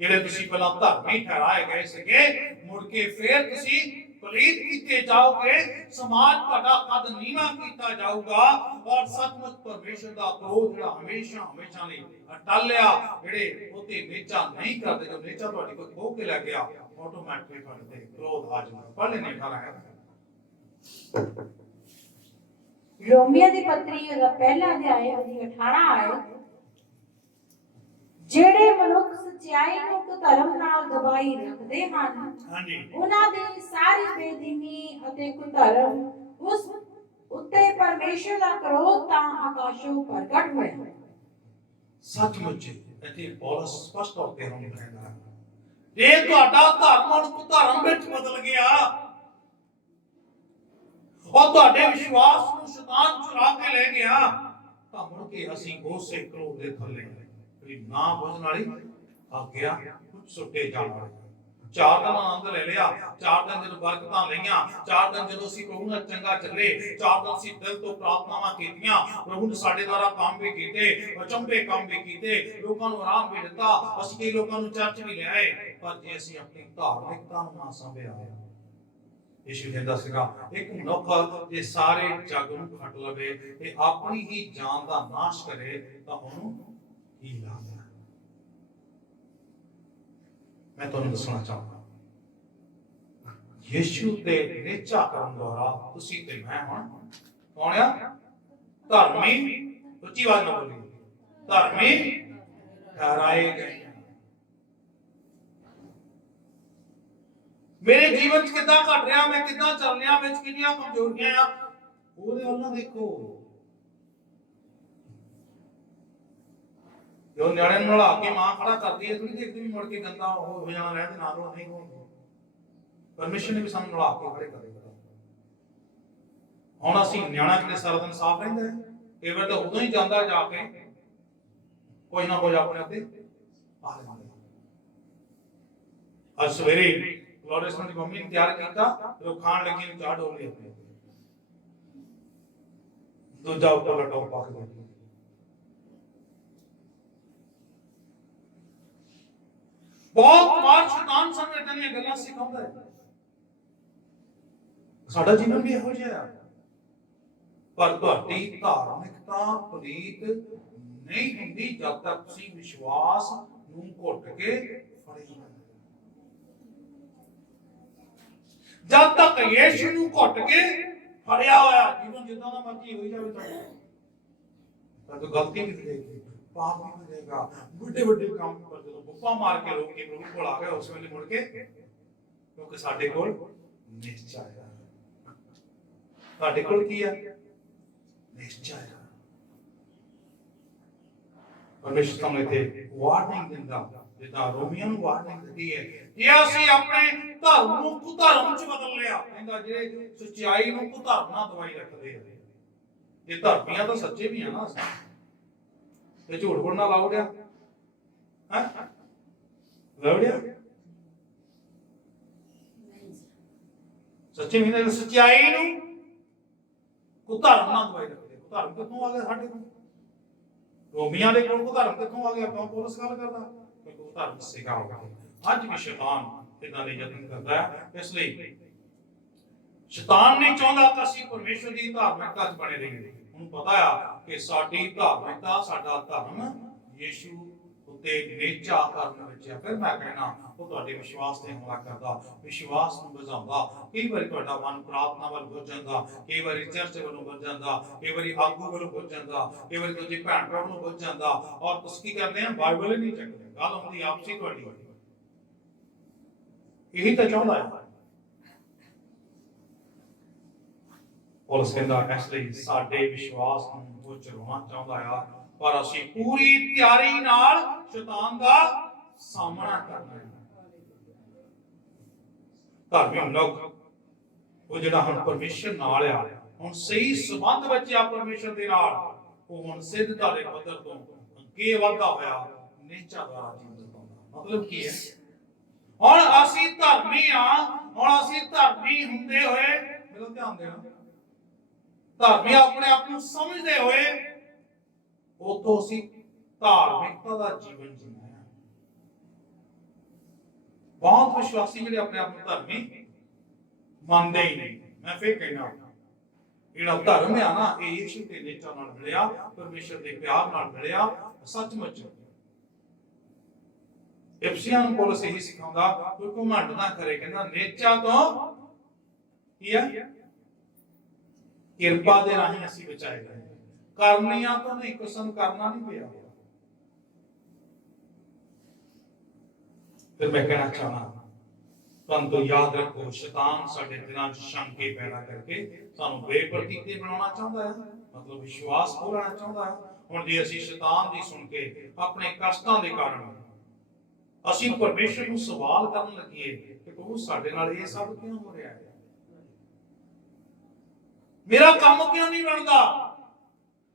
ਜਿਹੜੇ ਤੁਸੀਂ ਪਹਿਲਾਂ ਧਰਮੀ ਠਹਿਰਾਏ ਗਏ ਸੀਗੇ, ਮੁੜ ਕੇ ਫੇਰ ਤੁਸੀਂ ਪਲੀਤ ਕੀਤੇ ਜਾਓਗੇ, ਸਮਾਜ ਤੁਹਾਡਾ ਕਦ ਨੀਵਾਂ ਕੀਤਾ ਜਾਊਗਾ ਔਰ ਸੱਚਮੁੱਚ ਪਰਮੇਸ਼ਰ ਦਾ ਕ੍ਰੋਧ ਜਿਹੜਾ ਹਮੇਸ਼ਾ ਹਮੇਸ਼ਾ ਲਈ ਅਟੱਲਿਆ, ਜਿਹੜੇ ਉਹਤੇ ਨੇਚਾ ਨਹੀਂ ਕਰਦੇ, ਜੋ ਨੇਚਾ ਤੁਹਾਡੇ ਕੋਲ ਖੋ ਕੇ ਲੈ ਗਿਆ, ਆਟੋਮੈਟਿਕਲੀ ਤੁਹਾਡੇ ਤੇ ਕ੍ਰੋਧ ਆ ਜਾਊਗਾ। ਪੜ੍ਹ ਲੈਣੇ 18 ਹੈ। ਰੋਮੀਓ ਦੀ ਪੱਤਰੀ ਦਾ ਪਹਿਲਾ ਅਧਿਆਇ ਉਹਦੀ 18 ਆਇਤ, ਜਿਹੜੇ ਮਨੁੱਖ ਸੱਚਾਈ ਨੂੰ ਕੁਧਰਮ ਨਾਲ ਦਬਾਈ ਰੱਖਦੇ ਹਨ, ਹਾਂਜੀ, ਉਹਨਾਂ ਦੀ ਸਾਰੀ ਬੇਦੀਨੀ ਅਤੇ ਕੁਧਰਮ ਉਸ ਉੱਤੇ ਪਰਮੇਸ਼ਰ ਦਾ ਕ੍ਰੋਧ ਤਾਂ ਆਕਾਸ਼ੋਂ ਪ੍ਰਗਟ ਹੋਇਆ। ਸੱਚਮੁੱਚ ਇੱਥੇ ਬਹੁਤ ਸਪਸ਼ਟ ਤੌਰ ਤੇ ਹਮ ਕਹਿੰਦਾ, ਜੇ ਤੁਹਾਡਾ ਧਰਮ ਹੁਣ ਕੁਧਰਮ ਵਿੱਚ ਬਦਲ ਗਿਆ ਔਰ ਤੁਹਾਡੇ ਵਿਸ਼ਵਾਸ ਨੂੰ ਸ਼ੈਤਾਨ ਚੁਰਾ ਕੇ ਲੈ ਗਿਆ, ਤਾਂ ਮੁੜ ਕੇ ਅਸੀਂ ਉਸੇ ਕ੍ਰੋਧ ਦੇ ਥੱਲੇ ਜਿਹੜੀ ਨਾ ਬੁੱਝਣ ਵਾਲੀ ਆਗਿਆ ਕੁਝ ਸੁੱਟੇ ਜਾਣ ਵਾਲੇ। 4 ਦਿਨ ਆਨੰਦ ਲੈ ਲਿਆ, 4 ਦਿਨ ਜਦੋਂ ਬਰਕਤਾਂ ਲਈਆਂ, 4 ਦਿਨ ਜਦੋਂ ਅਸੀਂ ਪ੍ਰਭੂ ਨਾਲ ਚੰਗਾ ਚੱਲੇ, 4 ਦਿਨ ਅਸੀਂ ਦਿਲ ਤੋਂ ਪ੍ਰਾਰਥਨਾਵਾਂ ਕੀਤੀਆਂ, ਪ੍ਰਭੂ ਨੇ ਸਾਡੇ ਦੁਆਰਾ ਕੰਮ ਵੀ ਕੀਤੇ, ਅਚੰਭੇ ਕੰਮ ਵੀ ਕੀਤੇ, ਲੋਕਾਂ ਨੂੰ ਆਰਾਮ ਵੀ ਦਿੱਤਾ, ਅਸੀਂ ਕਈ ਲੋਕਾਂ ਨੂੰ ਚਰਚ ਵੀ ਲਿਆਏ, ਪਰ ਜੇ ਅਸੀਂ ਆਪਣੀ ਧਾਰਮਿਕਤਾ ਨੂੰ ਨਾ ਸੰਭਿਆ, ਯਿਸੂ ਕਹਿੰਦਾ ਸੀਗਾ ਇੱਕ ਮਨੁੱਖ ਜੇ ਸਾਰੇ ਜੱਗ ਨੂੰ ਖੱਟ ਲਵੇ ਤੇ ਆਪਣੀ ਹੀ ਜਾਨ ਦਾ ਨਾਸ਼ ਕਰੇ ਤਾਂ ਉਹਨੂੰ ਕੀ ਲਾਭ ਹੈ। ਮੈਂ ਤੁਹਾਨੂੰ ਦੱਸਣਾ ਚਾਹੁੰਦਾ, ਯਿਸੂ ਤੇ ਨੇਚਾ ਕਰਨ ਦੁਆਰਾ ਤੁਸੀਂ ਤੇ ਮੈਂ ਹੁਣ ਕੌਣ ਆ? ਧਰਮੀ, ਉੱਚੀ ਆਵਾਜ਼ ਨਾਲ ਬੋਲੀ, ਧਰਮੀ ਠਹਿਰਾਏ ਗਏ। ਮੇਰੇ ਜੀਵਨ ਚ ਕਿੱਦਾਂ ਘਟ ਰਿਹਾ, ਮੈਂ ਕਿੱਦਾਂ ਚੱਲ ਰਿਹਾ, ਵਿੱਚ ਕਿੰਨੀਆਂ ਕਮਜ਼ੋਰੀਆਂ ਆ, ਉਹਦੇ ਵੱਲ ਨਾ ਦੇਖੋ। ਜੋ ਨਿਆਣੇ ਨੂੰ ਨਲਾ ਕੇ ਮਾਂ ਖੜਾ ਕਰਦੀ ਹੈ, ਤੁਸੀਂ ਦੇਖਦੇ ਵੀ ਮੁੜ ਕੇ ਗੰਦਾ ਹੋ ਜਾਣਾ, ਰਹਿੰਦੇ ਨਾਲ ਉਹ ਨਹੀਂ ਹੋਣਗੇ। ਪਰਮੇਸ਼ਰ ਨੇ ਵੀ ਸਾਨੂੰ ਨਲਾ ਕੇ ਖੜੇ ਕਰੇ। ਹੁਣ ਅਸੀਂ ਨਿਆਣਾ ਕਿਤੇ ਸਾਰਾ ਦਿਨ ਸਾਫ਼ ਰਹਿੰਦਾ ਹੈ, ਕਈ ਵਾਰ ਤਾਂ ਉਦੋਂ ਹੀ ਜਾਂਦਾ ਜਾ ਕੇ ਕੋਈ ਨਾ ਕੋਈ ਆਪਣੇ ਉੱਤੇ ਪਾ ਲੈਂਦਾ। ਅੱਜ ਸਵੇਰੇ ਲੋਰੈਂਸ ਦੀ ਮੰਮੀ ਨੇ ਤਿਆਰ ਕੀਤਾ, ਉਹ ਖਾਣ ਲੱਗੀ ਨੂੰ ਚਾਹ ਡੋਲ ਲਈ ਆਪਣੇ ਦੂਜਾ ਉੱਪਰ ਲਟਾਉ ਪਾ ਕੇ ਦਿੱਤੀ। ਬਹੁਤ ਵਾਰ ਸ਼ੈਤਾਨ ਸਾਨੂੰ ਇਦਾਂ ਦੀਆਂ ਗੱਲਾਂ ਸਿਖਾਉਂਦਾ ਹੈ। ਸਾਡਾ ਜੀਵਨ ਵੀ ਇਹੋ ਜਿਹਾ ਹੈ, ਪਰ ਤੁਹਾਡੀ ਧਾਰਮਿਕਤਾ ਪਲੀਤ ਨਹੀਂ ਹੁੰਦੀ ਜਦ ਤੱਕ ਤੁਸੀਂ ਵਿਸ਼ਵਾਸ ਨੂੰ ਘੁੱਟ ਕੇ ਫੜੇ ਨਹੀਂ। ਜਦ ਤੱਕ ਯਿਸੂ ਨੂੰ ਘੁੱਟ ਕੇ ਫੜਿਆ ਹੋਇਆ ਜੀਵਨ ਜਿੱਦਾਂ ਦਾ ਮਰਜ਼ੀ ਹੋਈ ਜਾਵੇ ਤਾਂ ਗਲਤੀ ਵੀ ਕਰੇਗੀ, ਪਾਪ ਵੀ ਕਰੇਗਾ, ਵੱਡੇ ਵੱਡੇ ਕੰਮ ਕਰ, ਜਦੋਂ ਗੁੱਪਾ ਮਾਰ ਕੇ ਲੋਕ ਪ੍ਰਭੂ ਕੋਲ ਆ ਗਏ ਉਸ ਵੇਲੇ ਮੁੜ ਕੇ, ਕਿਉਂਕਿ ਸਾਡੇ ਕੋਲ ਨਿਸ਼ਚੈ ਹੈ। ਸਾਡੇ ਕੋਲ ਕੀ ਹੈ? ਨਿਸ਼ਚੈ ਹੈ। ਪਰਮੇਸ਼ਰ ਤੁਹਾਨੂੰ ਇੱਥੇ ਵਾਰਨਿੰਗ ਦਿੰਦਾ, ਜਿੱਦਾਂ ਰੋਮੀਆਂ ਨੂੰ ਵਾਰਨਿੰਗ ਦਿੱਤੀ ਹੈ, ਜੇ ਅਸੀਂ ਆਪਣੇ ਧਰਮ ਨੂੰ ਕੁਧਰਮ ਚ ਬਦਲ ਲਿਆ, ਕਹਿੰਦਾ ਜਿਹੜੇ ਸੱਚਾਈ ਨੂੰ ਕੁਧਰਮ ਨਾਲ ਦਵਾਈ ਰੱਖਦੇ ਆ, ਇਹ ਧਰਮੀਆਂ ਤਾਂ ਸੱਚੇ ਵੀ ਆ ਨਾ, ਤੇ ਝੂਠ ਬੋਲਣਾ ਲਾਉੜਿਆ ਹੈ, ਲਾਉੜਿਆ ਸੱਚੇ ਵੀ ਨੇ, ਸੱਚਾਈ ਨੂੰ ਕੁਧਰਮ ਨਾਲ ਦਵਾਈ ਰੱਖਦੇ। ਕੁਧਰਮ ਕਿੱਥੋਂ ਆ ਗਿਆ ਸਾਡੇ ਕੋਲ? ਰੋਮੀਆਂ ਦੇ ਕੋਲ ਕੁਧਰਮ ਕਿੱਥੋਂ ਆ ਗਿਆ? ਕਿਉਂ ਪੌਲਸ ਗੱਲ ਕਰਦਾ? ਕਿਉਂਕਿ ਉਹ ਧਰਮ ਸਿਖਾਉਂਦਾ। ਅੱਜ ਵੀ ਸ਼ੈਤਾਨ ਇਦਾਂ ਦੇ ਯਤਨ ਕਰਦਾ ਹੈ, ਇਸ ਲਈ ਸ਼ੈਤਾਨ ਨਹੀਂ ਚਾਹੁੰਦਾ ਕਿ ਅਸੀਂ ਪਰਮੇਸ਼ਰ ਦੀ ਧਾਰਮਿਕਤਾ 'ਚ ਬਣੇ ਰਹੀਏ। ਉਹਨੂੰ ਪਤਾ ਆ ਕਿ ਸਾਡੀ ਧਾਰਮਿਕਤਾ, ਸਾਡਾ ਧਰਮ ਯਿਸੂ ਉੱਤੇ ਨੇਚਾ ਕਰਨ ਵਿੱਚ ਹੈ। ਫਿਰ ਮੈਂ ਕਹਿਣਾ ਉਹ ਤੁਹਾਡੇ ਵਿਸ਼ਵਾਸ ਤੇ ਹਮਲਾ ਕਰਦਾ, ਵਿਸ਼ਵਾਸ ਨੂੰ ਬੁਝਾਉਂਦਾ। ਕਈ ਵਾਰੀ ਤੁਹਾਡਾ ਮਨ ਪ੍ਰਾਰਥਨਾ ਵੱਲ ਬੁੱਝ ਜਾਂਦਾ, ਕਈ ਵਾਰੀ ਚਰਚ ਵੱਲੋਂ ਬੁੱਝ ਜਾਂਦਾ, ਕਈ ਵਾਰੀ ਆਗੂ ਵੱਲੋਂ ਬੁੱਝ ਜਾਂਦਾ, ਕਈ ਵਾਰੀ ਦੂਜੇ ਭੈਣ ਭਰਾ ਵੱਲੋਂ ਬੁੱਝ ਜਾਂਦਾ, ਔਰ ਤੁਸੀਂ ਕੀ ਕਰਦੇ ਆ? ਬਾਈਬਲ ਹੀ ਨਹੀਂ ਚੱਕਦੇ। ਗੱਲ ਹੁੰਦੀ ਆਪਸੀ ਤੁਹਾਡੀ, ਇਹੀ ਤਾਂ ਚਾਹੁੰਦਾ ਹੈ। ਪੌਲਸ ਕਹਿੰਦਾ ਇਸ ਲਈ ਸਾਡੇ ਵਿਸ਼ਵਾਸ ਨੂੰ ਉਹ ਚਲਾਉਣਾ ਚਾਹੁੰਦਾ ਆ, ਪਰ ਅਸੀਂ ਪੂਰੀ ਤਿਆਰੀ ਨਾਲ ਸ਼ੈਤਾਨ ਦਾ ਸਾਹਮਣਾ ਕਰਨਾ ਹੈ। ਧਰਮੀ ਲੋਕ ਉਹ ਜਿਹੜਾ ਹੁਣ ਪਰਮੇਸ਼ਰ ਨਾਲ ਆ, ਹੁਣ ਸਹੀ ਸੰਬੰਧ ਵਿੱਚ ਆ ਪਰਮੇਸ਼ਰ ਦੇ ਨਾਲ, ਉਹ ਹੁਣ ਸਿੱਧਤਾ ਦੇ ਪੱਧਰ ਤੋਂ ਅੱਗੇ ਵਧਦਾ ਹੋਇਆ ਨੇਚਾ ਦਾ ਜੀਵਨ ਪਾਉਂਦਾ। ਮਤਲਬ ਕੀ ਹੈ? ਹੁਣ ਅਸੀਂ ਧਰਮੀ ਆ, ਹੁਣ ਅਸੀਂ ਧਰਮੀ ਹੁੰਦੇ ਹੋਏ, ਮੇਰਾ ਧਿਆਨ ਦੇਣਾ, ਧਰਮੀ ਆਪਣੇ ਆਪ ਨੂੰ ਸਮਝਦੇ ਹੋਏ ਉਹ ਤੋਂ ਅਸੀਂ ਧਾਰਮਿਕਤਾ ਦਾ ਜੀਵਨ ਜੀਣਾ ਹੈ। ਬਹੁਤ ਵਿਸ਼ਵਾਸੀ ਜਿਹੜੇ ਆਪਣੇ ਆਪ ਨੂੰ ਧਰਮੀ ਮੰਨਦੇ ਹੀ ਨਹੀਂ। ਮੈਂ ਫਿਰ ਕਹਿਣਾ ਜਿਹੜਾ ਧਰਮ ਆ ਨਾ ਇਹ ਯਿਸੂ ਦੇ ਨੇਚਰ ਨਾਲ ਮਿਲਿਆ, ਪਰਮੇਸ਼ਰ ਦੇ ਪਿਆਰ ਨਾਲ ਮਿਲਿਆ ਸੱਚਮੁੱਚ। ਇਫਸੀਆਂ ਨੂੰ ਪੌਲਸ ਇਹੀ ਸਿਖਾਉਂਦਾ ਕੋਈ ਘਮੰਡ ਨਾ ਕਰੇ, ਕਹਿੰਦਾ ਨੇਚਾ ਤੋਂ ਕੀ ਆ ਕਿਰਪਾ ਦੇ ਰਾਹੀਂ ਅਸੀਂ ਬਚਾਏ ਗਏ, ਕਰਨੀਆਂ ਤੋਂ ਨਹੀਂ, ਕੁਸਮ ਕਰਨਾ ਨਹੀਂ ਪਿਆ। ਫਿਰ ਮੈਂ ਕਹਿਣਾ ਚਾਹਣਾ परंतु याद रखो शैतान साडे दिलों च शंके पैदा करके सानू बेप्रतीते बनाना चाहता है, मतलब विश्वास खोलना चाहता है। हुण जे असीं शैतान दी सुन के अपने कष्टां दे कारण असीं परमेश्वर नूं सवाल करन लगिए कि प्रभु साडे नाल ये सब क्यों हो रहा है, मेरा काम क्यों नहीं बनता,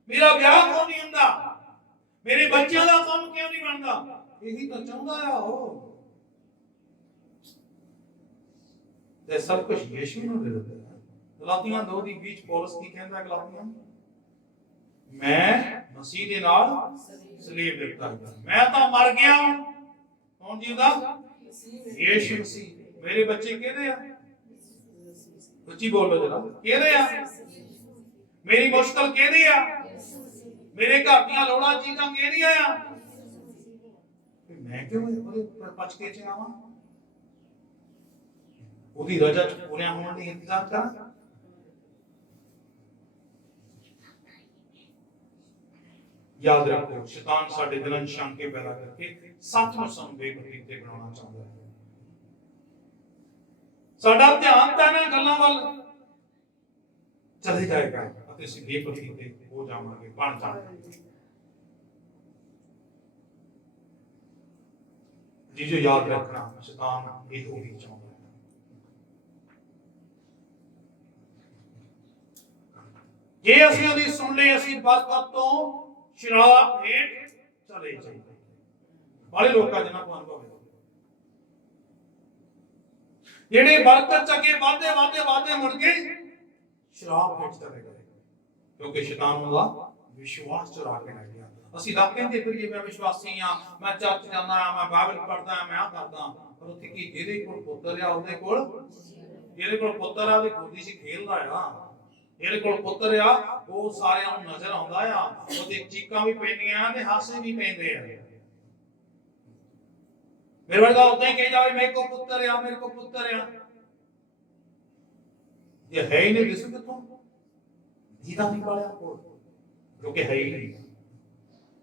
मेरा ब्याह क्यों नहीं हुंदा, मेरे बच्चों का काम क्यों नहीं बनता, यही तो चाहता है वो। ते सब कुछ यीशु ਨੂੰ ਦੇ ਦਿੱਤਾ ਹੈ। ਗਲਾਤੀਆਂ 2 ਦੀ 20 ਪੌਲਸ ਕੀ ਕਹਿੰਦਾ ਗਲਾਤੀਆਂ, ਮੈਂ ਮਸੀਹ ਦੇ ਨਾਲ ਸਲੀਬ ਦਿੱਤਾ ਗਿਆ, ਮੈਂ ਤਾਂ ਮਰ ਗਿਆ, ਕੌਣ ਜੀਉਂਦਾ, ਯੀਸ਼ੂ ਮਸੀਹ। ਮੇਰੇ ਬੱਚੇ ਕਿਹਦੇ ਆ, ਉੱਚੀ ਬੋਲੋ ਜਰਾ, ਕਿਹਦੇ ਆ, ਮੇਰੀ ਮੁਸ਼ਕਲ ਕਿਹਦੀ ਆ, ਮੇਰੇ ਘਰ ਦੀਆਂ ਲੋੜਾਂ ਚੀਜ਼ਾਂ ਕਿਹਦੀਆਂ ਆ, ਮੈਂ ਕਿਉਂ ਉਹਦੇ ਪਛ ਕੇ ਚਲਾਵਾਂ, ਉਹਦੀ ਰਜ਼ਾ ਚ ਪੂਰੀਆਂ ਹੋਣ ਦੀ ਇੰਤਜ਼ਾਰ ਕਰਾਂ। याद रखो शैतान साडे दिलों च शंके पैदा करके सच में ਸਾਨੂੰ ਬੇਪਰਤੀਤੇ ਬਣਾਉਣਾ ਚਾਹੁੰਦਾ ਹੈ। ਸਾਡਾ ਧਿਆਨ ਤਾਂ ਇਹਨਾਂ ਗੱਲਾਂ ਵੱਲ ਚਲੇ ਜਾਏਗਾ ਅਤੇ ਅਸੀਂ ਬੇਪਰਤੀਤੇ ਹੋ ਜਾਵਾਂਗੇ, ਬਣ ਜਾਵਾਂਗੇ। ਜੀ ਜੋ याद रखना शैतान ਇਹੋ ਹੀ ਚਾਹੁੰਦਾ है। ਜੇ ਅਸੀਂ ਉਹਦੀ ਸੁਣ ਲਈ ਅਸੀਂ ਬਰਕਤ ਤੋਂ ਸ਼ਰਾਬ ਹੇਠ ਚਲੇ ਜਾਈਏ। ਬੜੇ ਲੋਕਾਂ ਜਨਾਂ ਨੂੰ ਅਨੁਭਵ ਹੈ ਜਿਹੜੇ ਬਰਕਤ ਚ ਅੱਗੇ ਵਾਧੇ ਮੁੜ ਕੇ ਸ਼ਰਾਬ ਹੇਠ ਚਲੇ ਗਏ, ਕਿਉਂਕਿ ਸ਼ੈਤਾਨ ਉਹਦਾ ਵਿਸ਼ਵਾਸ ਚੁਰਾ ਕੇ ਲੈ ਗਿਆ। ਅਸੀਂ ਲੱਗ ਕਹਿੰਦੇ ਫਿਰੀਏ ਮੈਂ ਵਿਸ਼ਵਾਸੀ ਆ, ਮੈਂ ਚਰਚ ਜਾਂਦਾ ਆ, ਮੈਂ ਬਾਈਬਲ ਪੜ੍ਹਦਾ ਆ, ਮੈਂ ਆ ਕਰਦਾ, ਪਰ ਉੱਥੇ ਕੀ ਜਿਹਦੇ ਕੋਲ ਪੁੱਤਰ ਆ ਉਹਦੇ ਕੋਲ, ਜਿਹਦੇ ਕੋਲ ਪੁੱਤਰ ਆ ਉਹਦੀ ਗੋਦੀ 'ਚ ਖੇਲਦਾ ਆ, ਜਿਹਦੇ ਕੋਲ ਪੁੱਤਰ ਆ ਉਹ ਸਾਰਿਆਂ ਨੂੰ ਨਜ਼ਰ ਆਉਂਦਾ ਆ, ਉਹਦੇ ਚੀਕਾਂ ਵੀ ਪੈਂਦੀਆਂ ਤੇ ਹਾਸੇ ਵੀ ਪੈਂਦੇ ਆ। ਮੇਰੇ ਵਰਗਾ ਉਦਾਂ ਹੀ ਕਹੀ ਜਾਵੇ ਮੇਰੇ ਕੋਲ ਪੁੱਤਰ ਆ, ਮੇਰੇ ਕੋਲ ਪੁੱਤਰ ਆ, ਇਹ ਹੈ ਹੀ ਨਹੀਂ, ਦਿਸੂ ਕਿੱਥੋਂ, ਜੀਦਾ ਨਹੀਂ ਪਾਲਿਆ ਕੋਲ, ਕਿਉਂਕਿ ਹੈ ਹੀ ਨਹੀਂ।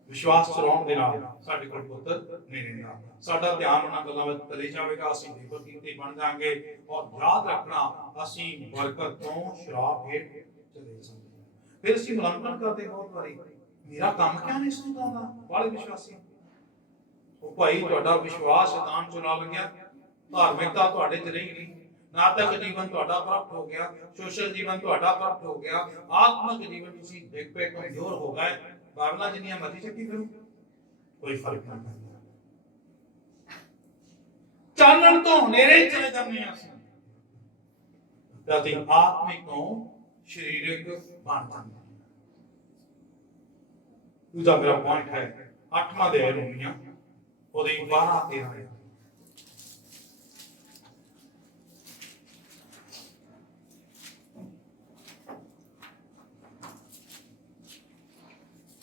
ਵਿਸ਼ਵਾਸ ਚਲਾਉਣ ਦੇ ਨਾਲ ਸਾਡੇ ਕੋਲ ਪੁੱਤਰ ਨਹੀਂ ਰਹਿੰਦਾ। ਸਾਡਾ ਧਿਆਨ ਉਹਨਾਂ ਗੱਲਾਂ ਵਿੱਚ ਚਲੇ ਜਾਵੇਗਾ, ਅਸੀਂ ਬੇਪਰਤੀਤੇ ਬਣ ਜਾਵਾਂਗੇ। ਔਰ ਯਾਦ ਰੱਖਣਾ ਅਸੀਂ ਬਰਕਤ ਤੋਂ ਸ਼ਰਾਬ ਹੇਠ ਚਲੇ ਜਾਂਦੇ। ਫਿਰ ਅਸੀਂ ਮੁਲਾਂਕਣ ਕਰਦੇ ਬਹੁਤ ਵਾਰੀ ਮੇਰਾ ਕੰਮ ਕਿਉਂ ਨਹੀਂ ਸੁਣਦਾ ਹੁੰਦਾ, ਬਾਲੇ ਵਿਸ਼ਵਾਸੀ ਉਹ ਭਾਈ ਤੁਹਾਡਾ ਵਿਸ਼ਵਾਸ ਸ਼ੈਤਾਨ ਚੁਰਾ ਲੱਗਿਆ, ਧਾਰਮਿਕਤਾ ਤੁਹਾਡੇ ਚ ਰਹੀ ਨਹੀਂ, ਨਾਤਕ ਜੀਵਨ ਤੁਹਾਡਾ ਪ੍ਰਾਪਤ ਹੋ ਗਿਆ, ਸੋਸ਼ਲ ਜੀਵਨ ਤੁਹਾਡਾ ਪ੍ਰਾਪਤ ਹੋ ਗਿਆ, ਆਤਮਿਕ ਜੀਵਨ ਤੁਸੀਂ ਦੇਖ ਪਏ ਕਮਜ਼ੋਰ ਹੋ ਗਏ। ਬਾਬਲਾ ਜਿੰਨੀਆਂ ਮਰਜ਼ੀ ਚੱਕੀ ਕਰੋ ਕੋਈ ਫਰਕ ਨਹੀਂ ਪੈਂਦਾ। ਚਾਨਣ ਤੋਂ ਹਨੇਰੇ ਚਲੇ ਜਾਂਦੇ ਆ ਅਸੀਂ, ਤੇ ਆਤਮਿਕ ਤੋਂ ਸਰੀਰਕ ਬਣ ਜਾਂਦੇ। ਦੂਜਾ ਮੇਰਾ ਪੁਆਇੰਟ ਹੈ 8ਵਾਂ ਅਧਿਆਇ ਰੋਮੀਆਂ ਉਹਦੇ 12-13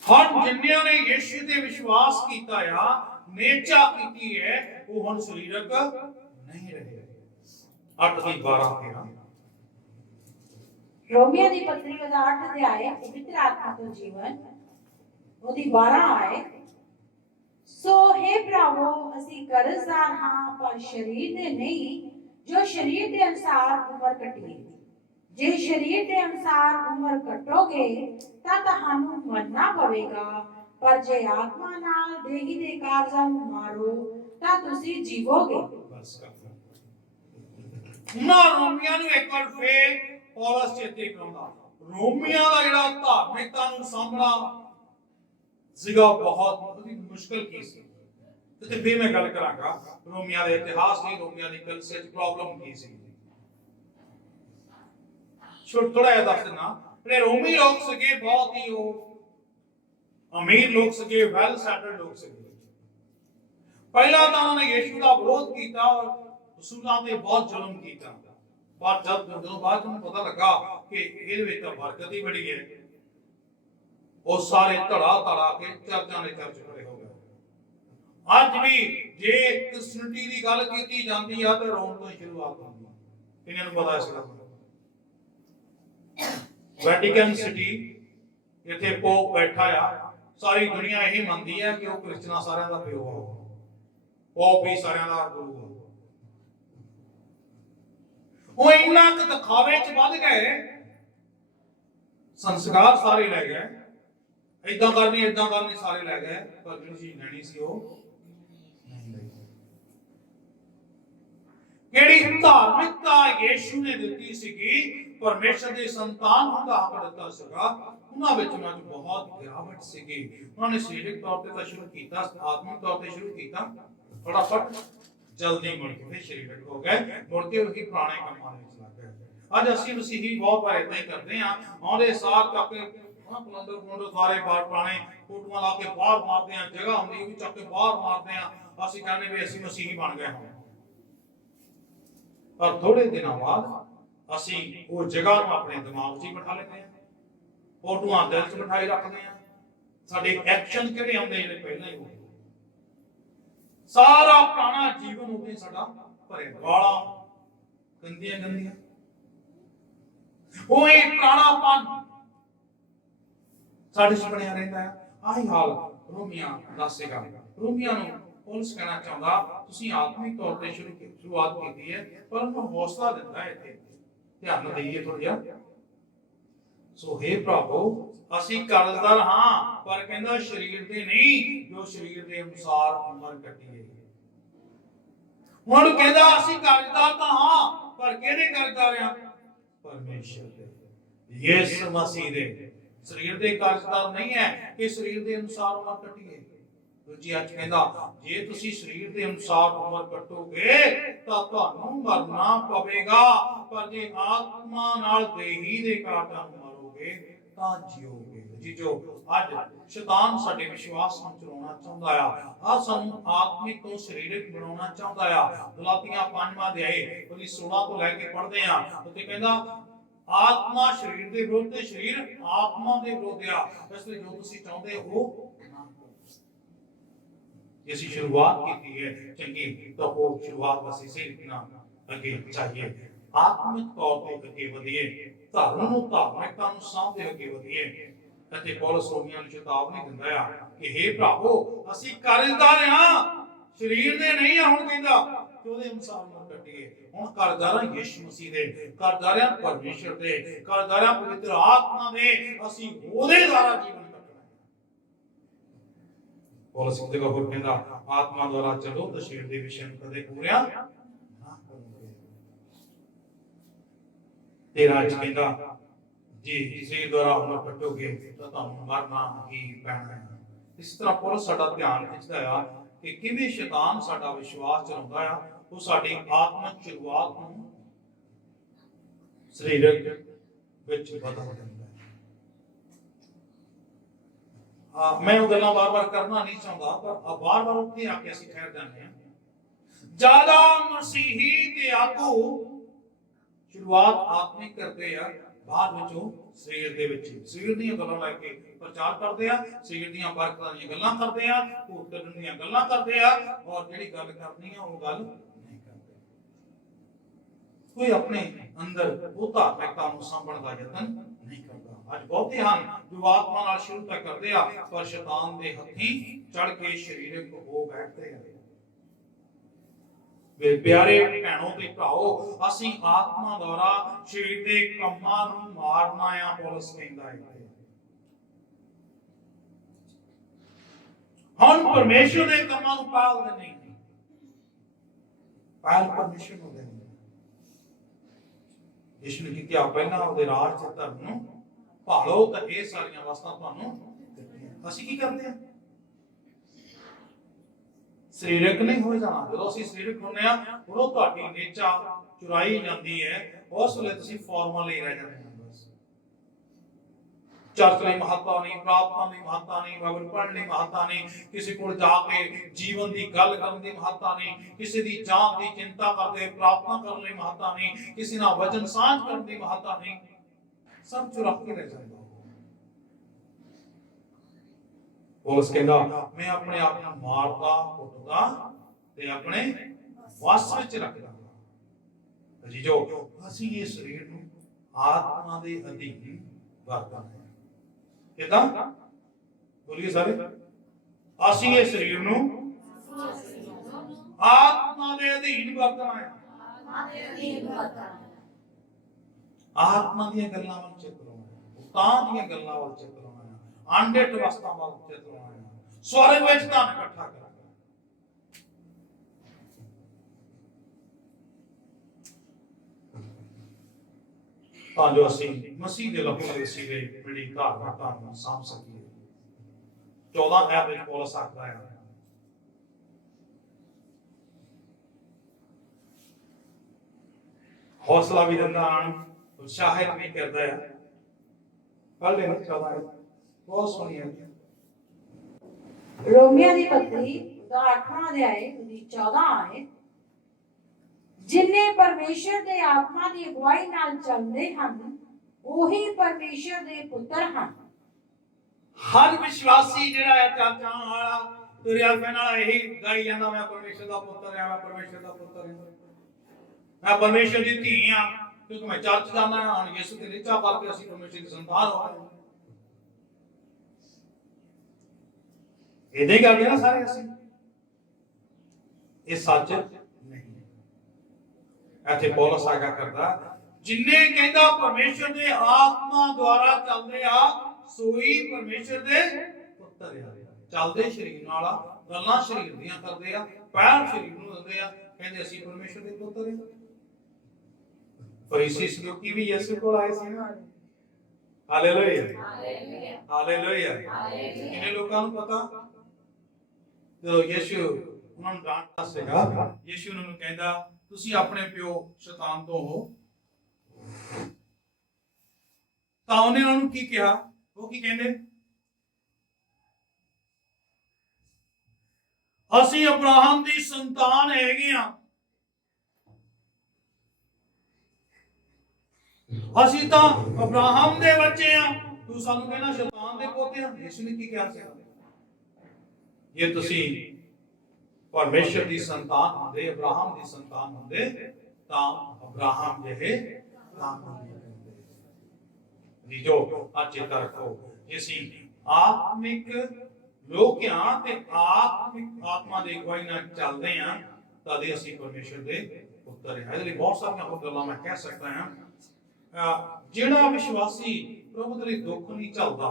ਹੁਣ ਜਿਨ੍ਹਾਂ ਨੇ ਯਿਸੂ ਤੇ ਵਿਸ਼ਵਾਸ ਕੀਤਾ ਆ, ਨੇਚਾ ਕੀਤੀ ਹੈ, ਉਹ ਹੁਣ ਸਰੀਰਕ ਨਹੀਂ ਰਹੇ। 8:12-13 रोमियो ਦੀ ਪੱਤਰੀ ਦਾ 8 ਅਧਿਆਇ ਪਵਿੱਤਰ ਆਤਮਾ ਤੋਂ ਜੀਵਨ ਉਹਦੀ 12 ਆਏ। ਸੋ हे ਭਰਾਵੋ ਅਸੀਂ ਕਰਜ਼ਦਾਰ ਹਾਂ ਪਰ ਸ਼ਰੀਰ ਦੇ ਨਹੀਂ, ਜੋ ਸ਼ਰੀਰ ਦੇ ਅਨੁਸਾਰ ਉਮਰ ਕੱਟੀਏ। ਜੇ ਸ਼ਰੀਰ ਦੇ ਅਨੁਸਾਰ ਉਮਰ ਕੱਟੋਗੇ ਤਾਂ ਤੁਹਾਨੂੰ ਮਰਨਾ ਪਵੇਗਾ, ਪਰ ਜੇ ਆਤਮਾ ਨਾਲ ਦੇਹੀ ਦੇ ਕਾਰਜਾਂ ਨੂੰ ਮਾਰੋ ਤਾਂ ਤੁਸੀਂ ਜੀਵੋਗੇ। ਬਸ ਨਾ ਰੋਮੀਆਂ ਨੂੰ ਇੱਕ ਵਾਰ ਫੇਰ ਪੌਲਸ ਚੇਤੇ ਕਰਾਉਂਦਾ, ਰੋਮੀਆਂ ਦਾ ਜਿਹੜਾ ਧਾਰਮਿਕਤਾ ਨੂੰ ਸਾਂਭਣਾ ਸੀਗਾ ਬਹੁਤ ਉਹਦੀ ਮੁਸ਼ਕਲ ਕੀ ਸੀ। ਤੇ ਫਿਰ ਮੈਂ ਗੱਲ ਕਰਾਂਗਾ ਰੋਮੀਆਂ ਦੇ ਇਤਿਹਾਸ ਦੀ, ਰੋਮੀਆਂ ਦੀ ਕਲਚਰ ਚ ਪ੍ਰੋਬਲਮ ਕੀ ਸੀ। ਥੋੜਾ ਜਿਹਾ ਦੱਸ ਦੇਣਾ, ਜਿਹੜੇ ਰੋਮੀ ਲੋਕ ਸੀਗੇ ਬਹੁਤ ਹੀ ਉਹ ਅਮੀਰ ਲੋਕ ਸੀਗੇ, ਵੈਲ ਸੈਟਲਡ ਲੋਕ ਸੀਗੇ। ਪਹਿਲਾਂ ਤਾਂ ਉਹਨਾਂ ਨੇ ਯਿਸੂ ਦਾ ਵਿਰੋਧ ਕੀਤਾ ਔਰ ਰਸੂਲਾਂ ਤੇ ਬਹੁਤ ਜ਼ੁਲਮ ਕੀਤਾ। ਪਰ ਜਦੋਂ ਬਾਅਦ ਨੂੰ ਪਤਾ ਲੱਗਾ ਕਿ ਇਹਦੇ ਵਿੱਚ ਤਾਂ ਬਰਕਤ ਹੀ ਬੜੀ ਹੈ, ਉਹ ਸਾਰੇ ਧੜਾ ਕੇ ਚਰਚਾਂ ਦੇ ਚਰਚ ਖੜੇ ਹੋ ਗਏ। ਅੱਜ ਵੀ ਜੇ ਕ੍ਰਿਸਚੀਅਨਿਟੀ ਦੀ ਗੱਲ ਕੀਤੀ ਜਾਂਦੀ ਆ ਤਾਂ ਰੋਮ ਤੋਂ ਹੀ ਸ਼ੁਰੂਆਤ ਹੁੰਦੀ ਹੈ। ਇਹਨਾਂ ਨੂੰ ਪਤਾ ਇਸ ਗੱਲ ਦਾ। ਵੈਟੀਕਨ ਸਿਟੀ, ਇੱਥੇ ਪੋਪ ਬੈਠਾ ਆ, ਸਾਰੀ ਦੁਨੀਆ ਇਹੀ ਮੰਨਦੀ ਹੈ ਕਿ ਉਹ ਕ੍ਰਿਸਚਨਾਂ ਸਾਰਿਆਂ ਦਾ ਪਿਓ ਆ, ਪੋਪ ਵੀ ਸਾਰਿਆਂ ਦਾ ਗੁਰੂ ਆ। ਉਹ ਇੰਨਾ ਕੁ ਦਿਖਾਵੇ ਚ ਵੱਧ ਗਏ, ਸੰਸਕਾਰ ਸਾਰੇ ਲੈ ਗਏ, ਏਦਾਂ ਕਰਨੀ ਸਾਰੇ ਲੈ ਗਏ, ਪਰ ਜਿਹੜੀ ਚੀਜ਼ ਲੈਣੀ ਸੀ ਉਹ ਨਹੀਂ ਲਈ। ਕਿਹੜੀ ਧਾਰਮਿਕਤਾ ਯੀਸ਼ੂ ਨੇ ਦਿੱਤੀ ਸੀਗੀ, ਪਰਮੇਸ਼ਰ ਦੇ ਸੰਤਾਨ ਹੋਣ ਦਾ ਹੱਕ ਦਿੱਤਾ ਸੀਗਾ, ਉਹਨਾਂ ਵਿੱਚ ਬਹੁਤ ਗਿਰਾਵਟ ਸੀਗੀ। ਉਹਨਾਂ ਨੇ ਸਰੀਰਕ ਤੌਰ ਤੇ ਤਾਂ ਸ਼ੁਰੂ ਕੀਤਾ, ਆਤਮਿਕ ਤੌਰ ਤੇ ਸ਼ੁਰੂ ਕੀਤਾ, ਫਟਾਫਟ ਜਲਦੀ ਮੁੜ ਕੇ ਸਰੀਰਕ ਹੋ ਗਏ, ਮੁੜ ਕੇ ਉਹੀ ਪੁਰਾਣੇ ਕੰਮਾਂ ਵਿੱਚ ਲੱਗ ਗਏ। ਅੱਜ ਅਸੀਂ ਮਸੀਹੀ ਬਹੁਤ ਵਾਰ ਏਦਾਂ ਹੀ ਕਰਦੇ ਹਾਂ, ਆਉਂਦੇ ਸਾਰ ਤੱਕ ਕਲੰਦਰ ਸਾਰੇ ਬਾਹਰ ਪੁਰਾਣੇ ਫੋਟੋਆਂ ਲਾ ਕੇ ਬਾਹਰ ਮਾਰਦੇ ਆ, ਜਗ੍ਹਾ ਹੁੰਦੀ ਉਹ ਵੀ ਚੱਕ ਕੇ ਬਾਹਰ ਮਾਰਦੇ ਆ, ਅਸੀਂ ਕਹਿੰਦੇ ਵੀ ਅਸੀਂ ਮਸੀਹੀ ਬਣ ਗਏ ਹਾਂ। ਪਰ ਥੋੜੇ ਦਿਨਾਂ ਬਾਅਦ ਅਸੀਂ ਉਹ ਜਗ੍ਹਾ ਨੂੰ ਆਪਣੇ ਦਿਮਾਗ 'ਚ ਹੀ ਬਿਠਾ ਲੈਂਦੇ ਹਾਂ, ਫੋਟੋਆਂ ਦਿਲ 'ਚ ਬਿਠਾਈ ਰੱਖਦੇ ਹਾਂ, ਸਾਡੇ ਐਕਸ਼ਨ ਕਿਹੜੇ ਹੁੰਦੇ ਜਿਹੜੇ ਪਹਿਲਾਂ ਹੀ ਹੋ ਗਏ। ਸਾਰਾ ਪੁਰਾਣਾ ਜੀਵਨ ਉਹਦੇ ਸਾਡਾ ਭਰੇ ਗਾਲਾਂ ਗੰਦੀਆਂ ਉਹ ਇਹ ਪੁਰਾਣਾਪਨ ਸਾਡੇ 'ਚ ਬਣਿਆ ਰਹਿੰਦਾ ਹੈ। ਆਹੀ ਹਾਲ ਰੋਮੀਆਂ ਦੱਸੇਗਾ। ਰੋਮੀਆਂ ਨੂੰ ਪੌਲਸ ਕਹਿਣਾ ਚਾਹੁੰਦਾ, ਤੁਸੀਂ ਆਤਮਿਕ ਤੌਰ ਤੇ ਸ਼ੁਰੂਆਤ ਕੀਤੀ ਹੈ, ਪਰ ਉਹਨੂੰ ਹੌਸਲਾ ਦਿੰਦਾ ਹੈ। ਇੱਥੇ ਧਿਆਨ ਦੇਈਏ ਥੋੜਾ ਜਿਹਾ। ਸੋ ਹੇ ਪ੍ਰਭੂ, ਅਸੀਂ ਕਰਜ਼ਦਾਰ ਹਾਂ, ਪਰ ਕਹਿੰਦਾ ਸਰੀਰ ਦੇ ਨਹੀਂ, ਜੋ ਸਰੀਰ ਦੇ ਅਨੁਸਾਰ ਉਮਰ ਕੱਟੀਏ। ਹੁਣ ਕਹਿੰਦਾ ਅਸੀਂ ਕਰਜ਼ਦਾਰ ਤਾਂ ਹਾਂ, ਪਰ ਕਿਹਦੇ ਕਰਜ਼ਦਾਰ ਆ? ਪਰਮੇਸ਼ਰ ਦੇ, ਯਿਸੂ ਮਸੀਹ ਦੇ। ਸਰੀਰ ਦੇ ਕਰਜ਼ਦਾਰ ਨਹੀਂ ਹੈ ਕਿ ਸਰੀਰ ਦੇ ਅਨੁਸਾਰ ਉਮਰ ਕੱਟੀਏ। ਦੂਜੀ ਅੱਜ ਕਹਿੰਦਾ, ਜੇ ਤੁਸੀਂ ਸਰੀਰ ਦੇ ਅਨੁਸਾਰ ਉਮਰ ਕੱਟੋਗੇ ਤਾਂ ਤੁਹਾਨੂੰ ਮਰਨਾ ਪਵੇਗਾ, ਪਰ ਜੇ ਆਤਮਾ ਨਾਲ ਦੇਹੀ ਦੇ ਕਾਰਜਾਂ ਨੂੰ ਮਰੋਗੇ ਤਾਂ ਜੀਓਗੇ। ਜੀ ਜੋ ਅੱਜ ਸ਼ੈਤਾਨ ਸਾਡੇ ਵਿਸ਼ਵਾਸ ਨੂੰ ਚਲਾਉਣਾ ਚਾਹੁੰਦਾ ਆ ਸਾਨੂੰ ਆਤਮਿਕ ਤੋਂ ਸਰੀਰਕ ਬਣਾਉਣਾ ਚਾਹੁੰਦਾ ਆ। ਗਲਾਤੀਆਂ 5ਵਾਂ ਅਧਿਆਇ ਉਹਦੀ 16 ਤੋਂ ਲੈ ਕੇ ਪੜ੍ਹਦੇ ਆ, ਉੱਥੇ ਕਹਿੰਦਾ ਆਤਮਾ ਸਰੀਰ ਦੇ ਵਿਰੁੱਧ ਤੇ ਸਰੀਰ ਆਤਮਾ ਦੇ ਵਿਰੁੱਧ ਆ, ਇਸ ਲਈ ਜੋ ਤੁਸੀਂ ਚਾਹੁੰਦੇ ਹੋ ਨਾ ਕਰੋ। ਅਸੀਂ ਸ਼ੁਰੂਆਤ ਕੀਤੀ ਹੈ ਚੰਗੀ, ਤਾਂ ਉਹ ਸ਼ੁਰੂਆਤ ਅਸੀਂ ਸਹੀ ਨਾ ਅੱਗੇ ਚਾਹੀਏ। ਆਤਮਿਕ ਤੌਰ ਤੇ ਅੱਗੇ ਵਧੀਏ, ਧਰਮ ਨੂੰ ਧਾਰਮਿਕਤਾ ਨੂੰ ਸਾਂਭਦੇ ਅੱਗੇ ਵਧੀਏ। ਅਤੇ ਪੌਲਸ ਰੋਮੀਆਂ ਨੂੰ ਚੇਤਾਵਨੀ ਦਿੰਦਾ ਆ ਕਿ ਹੇ ਪ੍ਰਭੂ, ਅਸੀਂ ਕਰਜ਼ਦਾਰ ਹਾਂ, ਸਰੀਰ ਦੇ ਨਹੀਂ ਆ। ਹੁਣ ਕਹਿੰਦਾ ਕਿ ਉਹਦੇ ਅਨੁਸਾਰ ਉਮਰ ਕੱਟੀਏ। ਹੁਣ ਕਰਜ਼ਦਾਰ ਹਾਂ ਯਿਸੂ ਮਸੀਹ ਦੇ, ਕਰਜ਼ਦਾਰ ਹਾਂ ਪਰਮੇਸ਼ਰ ਦੇ, ਕਰਜ਼ਦਾਰ ਹਾਂ ਪਵਿੱਤਰ ਆਤਮਾ ਦੇ। ਅਸੀਂ ਉਹਦੇ ਦੁਆਰਾ ਜੀਵਨ ਕੱਟਣਾ। ਪੌਲਸ ਇੱਕ ਜਗ੍ਹਾ ਹੋਰ ਕਹਿੰਦਾ, ਆਤਮਾ ਦੁਆਰਾ ਚੱਲੋ ਤਾਂ ਸਰੀਰ ਦੇ ਵਿਸ਼ੇ ਨੂੰ ਕਦੇ ਪੂਰਿਆ ਨਾ ਕਰੋਗੇ। ਤੇਰਾ ਅੱਜ ਕਹਿੰਦਾ, ਜੀ ਸਰੀਰ ਦੁਆਰਾ ਉਮਰ ਕੱਟੋਗੇ ਤਾਂ ਤੁਹਾਨੂੰ ਮਰਨਾ ਹੀ ਪੈਣਾ ਹੈ। ਇਸ ਤਰ੍ਹਾਂ ਪੌਲਸ ਸਾਡਾ ਧਿਆਨ ਖਿੱਚਦਾ ਆ ਕਿ ਕਿਵੇਂ ਸ਼ੈਤਾਨ ਸਾਡਾ ਵਿਸ਼ਵਾਸ ਚਲਾਉਂਦਾ ਆ। ਉਹ ਸਾਡੀ ਆਤਮਿਕ ਸ਼ੁਰੂਆਤ ਨੂੰ ਸਰੀਰਕ ਵਿੱਚ ਬਦਲ ਦਿੰਦਾ ਹੈ। ਮੈਂ ਉਹ ਗੱਲਾਂ ਵਾਰ-ਵਾਰ ਕਰਨਾ ਨਹੀਂ ਚਾਹੁੰਦਾ, ਪਰ ਵਾਰ-ਵਾਰ ਉੱਥੇ ਆ ਕੇ ਅਸੀਂ ਠਹਿਰ ਜਾਂਦੇ ਹਾਂ। ਜ਼ਿਆਦਾ ਮਸੀਹੀ ਤੇ ਆਗੂ ਸ਼ੁਰੂਆਤ ਆਤਮਿਕ ਕਰਦੇ ਆ, ਬਾਅਦ ਵਿੱਚੋਂ ਸਰੀਰ ਦੇ ਵਿੱਚ ਸਰੀਰ ਦੀਆਂ ਗੱਲਾਂ ਲੈ ਕੇ ਪ੍ਰਚਾਰ ਕਰਦੇ ਆ, ਸਰੀਰ ਦੀਆਂ ਬਰਕਤਾਂ ਦੀਆਂ ਗੱਲਾਂ ਕਰਦੇ ਆ, ਭੂਤ ਕੱਢਣ ਦੀਆਂ ਗੱਲਾਂ ਕਰਦੇ ਆ, ਔਰ ਜਿਹੜੀ ਗੱਲ ਕਰਨੀ ਆ ਉਹ ਗੱਲ ਨਹੀਂ ਕਰਦੇ। ਕੋਈ ਆਪਣੇ ਅੰਦਰ ਉਹ ਧਾਰਮਿਕਤਾ ਨੂੰ ਸਾਂਭਣ ਦਾ ਯਤਨ ਨਹੀਂ ਕਰਦਾ। ਅੱਜ ਬਹੁਤੇ ਹਨ ਜੋ ਆਤਮਾ ਨਾਲ ਸ਼ੁਰੂ ਤਾਂ ਕਰਦੇ ਆ, ਪਰ ਸ਼ੈਤਾਨ ਦੇ ਹੱਥੀਂ ਚੜ ਕੇ ਸਰੀਰਕ ਹੋ ਬੈਠਦੇ ਆ। ਮੇਰੇ ਪਿਆਰੇ ਭੈਣੋ ਤੇ ਭਰਾਓ, ਅਸੀਂ ਆਤਮਾ ਦੁਆਰਾ ਸਰੀਰ ਦੇ ਕੰਮਾਂ ਨੂੰ ਮਾਰਨਾ ਆ। ਪੌਲਸ ਕਹਿੰਦਾ ਹੈ ਹੁਣ ਪਰਮੇਸ਼ਰ ਦੇ ਕੰਮਾਂ ਨੂੰ ਪਾਲਦੇ ਨਹੀਂ, ਪਾਲ ਪਰਮੇਸ਼ਰ ਨੂੰ ਦੇਣੀ। ਯਿਸੂ ਨੇ ਕਿਹਾ ਪਹਿਲਾਂ ਉਹਦੇ ਰਾਜ ਤੇ ਧਰਮ ਨੂੰ ਭਾਲੋ ਤਾਂ ਇਹ ਸਾਰੀਆਂ ਵਸਤਾਂ ਤੁਹਾਨੂੰ ਦਿੱਤੀਆਂ। ਅਸੀਂ ਕੀ ਕਰਦੇ ਹਾਂ? ਸਰੀਰਕ ਨਹੀਂ ਹੋ ਜਾਣਾ। ਜਦੋਂ ਅਸੀਂ ਸਰੀਰਕ ਹੁੰਦੇ ਆ, ਉਦੋਂ ਤੁਹਾਡੀ ਨੇਚਾ ਚੁਰਾਈ ਜਾਂਦੀ ਹੈ। ਉਸ ਵੇਲੇ ਤੁਸੀਂ ਫਾਰਮਲ ਹੀ ਰਹਿ ਜਾਂਦੇ ਹੋ। ਬਸ चर्च ਲਈ ਮਹੱਤਤਾ ਨਹੀਂ, ਪ੍ਰਾਰਥਨਾ ਦੀ ਮਹੱਤਤਾ ਨਹੀਂ, ਬਾਈਬਲ ਪੜ੍ਹਨ ਲਈ ਮਹੱਤਤਾ ਨਹੀਂ, ਕਿਸੇ ਕੋਲ ਜਾ ਕੇ ਜੀਵਨ ਦੀ ਗੱਲ ਕਰਨ ਦੀ ਮਹੱਤਤਾ ਨਹੀਂ, ਕਿਸੇ ਦੀ ਜਾਨ ਦੀ ਚਿੰਤਾ ਕਰਦੇ ਪ੍ਰਾਰਥਨਾ ਕਰਨ ਲਈ ਮਹੱਤਤਾ ਨਹੀਂ, ਕਿਸੇ ਨਾਲ ਵਚਨ ਸਾਂਝ ਕਰਨ ਦੀ ਮਹੱਤਤਾ ਨਹੀਂ, ਸਭ ਚੁਰਾਕ ਕੇ ਰਹਿ ਜਾਂਦਾ। ਪੌਲਸ ਕਹਿੰਦਾ ਮੈਂ ਆਪਣੇ ਆਪ ਨੂੰ ਮਾਰਦਾ ਕੁੱਟਦਾ ਤੇ ਆਪਣੇ ਵਸ ਵਿੱਚ ਰੱਖਦਾ। ਜੀ ਜੋ ਅਸੀਂ ਇਹ ਸਰੀਰ ਨੂੰ ਆਤਮਾ ਦੇ ਅਧੀਨ ਵਰਤਣਾ ਹੈ। ਕਿਦਾਂ ਬੋਲੀਏ ਸਾਰੇ, ਅਸੀਂ ਇਹ ਸਰੀਰ ਨੂੰ ਆਤਮਾ ਦੇ ਅਧੀਨ ਵਰਤਣਾ ਹੈ। ਆਤਮਾ ਦੀਆਂ ਗੱਲਾਂ ਵੱਲ ਚਿੱਤ ਲਾਉਣਾ, ਤਾਂ ਦੀਆਂ ਗੱਲਾਂ ਵੱਲ ਚਿੱਤ ਲਾਉਣਾ, ਆਂਡਿਤ ਵਸਤਾਂ ਵੱਲ ਚਿੱਤ ਲਾਉਣਾ, ਸਵਰਗ ਵਿੱਚ ਧਨ ਇਕੱਠਾ ਕਰਨਾ। ਤਾਂ ਜੋ ਅਸੀਂ ਮਸੀਹ ਦੇ ਲਹੂ ਦੇ ਵਸੀਲੇ ਬੜੀ ਧਾਰਮਿਕਤਾ ਨੂੰ ਸਾਂਭ ਸਕੀਏ। 14 ਆਇਤ ਵਿੱਚ ਪੌਲਸ ਆਖਦਾ ਹੈ ਹੌਸਲਾ ਵੀ ਦਿੰਦਾ ਹਨ, ਉਤਸ਼ਾਹਿਤ ਵੀ ਕਰਦਾ ਹੈ। ਪੜ੍ਹ ਲੈਣਾ 14 ਆਇਤ ਬਹੁਤ ਸੋਹਣੀ ਹੈ। ਰੋਮੀਆਂ ਦੀ ਪੱਤਰੀ ਦਾ 8ਵਾਂ ਅਧਿਆਇ ਉਹਦੀ 14 ਆਇਤ, ਜਿਨ੍ਹਾਂ ਪਰਮੇਸ਼ਰ ਦੇ ਆਤਮਾ ਦੀ ਅਗਵਾਈ ਨਾਲ ਚੱਲਦੇ ਹਨ ਉਹੀ ਪਰਮੇਸ਼ਰ ਦੇ ਪੁੱਤਰ ਹਨ। ਹਰ ਵਿਸ਼ਵਾਸੀ ਜਿਹੜਾ ਹੈ ਚਾਚਾ ਵਾਲਾ ਤੁਰਿਆ ਫਿਰਨ ਵਾਲਾ ਇਹੀ ਗਾਈ ਜਾਂਦਾ ਮੈਂ ਪਰਮੇਸ਼ਰ ਦਾ ਪੁੱਤਰ ਹਾਂ, ਮੈਂ ਪਰਮੇਸ਼ਰ ਦਾ ਪੁੱਤਰ ਹਾਂ, ਮੈਂ ਪਰਮੇਸ਼ਰ ਦੀ ਧੀ ਹਾਂ, ਕਿਉਂਕਿ ਮੈਂ ਚਰਚ ਜਾਂਦਾ ਹਾਂ। ਹੁਣ ਯਿਸੂ ਦੀ ਨਿਚਾ ਕਰਕੇ ਅਸੀਂ ਪਰਮੇਸ਼ਰ ਦੀ ਸੰਤਾਨ ਹੋ ਗਏ। ਇਹਦੇ ਕਰਦੇ ਨਾ ਸਾਰੇ ਅਸੀਂ। ਇਹ ਸੱਚ ਨਹੀਂ। ਇੱਥੇ ਪੌਲਸ ਆਗਾ ਕਰਦਾ ਜਿੰਨੇ ਕਹਿੰਦਾ ਪਰਮੇਸ਼ਰ ਦੇ ਆਤਮਾ ਦੁਆਰਾ ਚੱਲਦੇ ਆ ਸੋਈ ਪਰਮੇਸ਼ਰ ਦੇ ਪੁੱਤਰ ਆ। ਚੱਲਦੇ ਸਰੀਰ ਨਾਲ ਆ, ਗੱਲਾਂ ਸਰੀਰ ਦੀਆਂ ਕਰਦੇ ਆ, ਪੈਰ ਸਰੀਰ ਨੂੰ ਦਿੰਦੇ ਆ, ਕਹਿੰਦੇ ਅਸੀਂ ਪਰਮੇਸ਼ਰ ਦੇ ਪੁੱਤਰ ਆ। ਫਰੀਸੀ ਸਦੂਕੀ ਵੀ ਯਿਸੂ ਕੋਲ ਆਏ ਸੀ ਨਾ। Hallelujah hallelujah. ਕਿੰਨੇ ਲੋਕਾਂ ਨੂੰ ਪਤਾ ਜਦੋਂ ਯਿਸੂ ਉਹਨਾਂ ਨੂੰ ਡਾਂਟਦਾ ਸੀਗਾ, ਯਿਸੂ ਉਹਨਾਂ ਨੂੰ ਕਹਿੰਦਾ ਤੁਸੀਂ ਆਪਣੇ ਪਿਓ ਸ਼ੈਤਾਨ ਤੋਂ ਹੋ। ਤਾਂ ਉਹਨੇ ਉਹਨਾਂ ਨੂੰ ਕੀ ਕਿਹਾ? ਉਹ ਕੀ ਕਹਿੰਦੇ? ਅਸੀਂ ਅਬਰਾਹਮ ਦੀ ਸੰਤਾਨ ਹੈਗੇ ਆ, ਅਸੀਂ ਤਾਂ ਅਬਰਾਹਮ ਦੇ ਬੱਚੇ ਆ, ਤੂੰ ਸਾਨੂੰ ਕਹਿੰਦਾ ਸ਼ੈਤਾਨ ਦੇ ਪੋਤੇ ਆ। ਯਿਸੂ ਨੇ ਕੀ ਕਿਹਾ ਸੀ? ਜੇ ਤੁਸੀਂ ਪਰਮੇਸ਼ਰ ਦੀ ਸੰਤਾਨ ਹੁੰਦੇ, ਅਬਰਾਹਮ ਦੀ ਸੰਤਾਨ ਹੁੰਦੇ ਤਾਂ ਅਬਰਾਹਮ ਜਿਹੇ ਕੰਮ ਹੁੰਦੇ। ਜੀ ਜੋ ਚੇਤਾ ਰੱਖੋ, ਜੇ ਅਸੀਂ ਆਤਮਿਕ ਲੋਕਿਆਂ ਤੇ ਆਤਮਾ ਦੀ ਅਗਵਾਈ ਨਾਲ ਚੱਲਦੇ ਆ ਤਾਂ ਅਸੀਂ ਪਰਮੇਸ਼ਰ ਦੇ ਪੁੱਤਰ ਹਾਂ। ਇਹਦੇ ਲਈ ਬਹੁਤ ਸਾਰੀਆਂ ਹੋਰ ਗੱਲਾਂ ਮੈਂ ਕਹਿ ਸਕਦਾ ਹਾਂ। ਜਿਹੜਾ ਵਿਸ਼ਵਾਸੀ ਪ੍ਰਭੂ ਦੇ ਲਈ ਦੁੱਖ ਨਹੀਂ ਝੱਲਦਾ,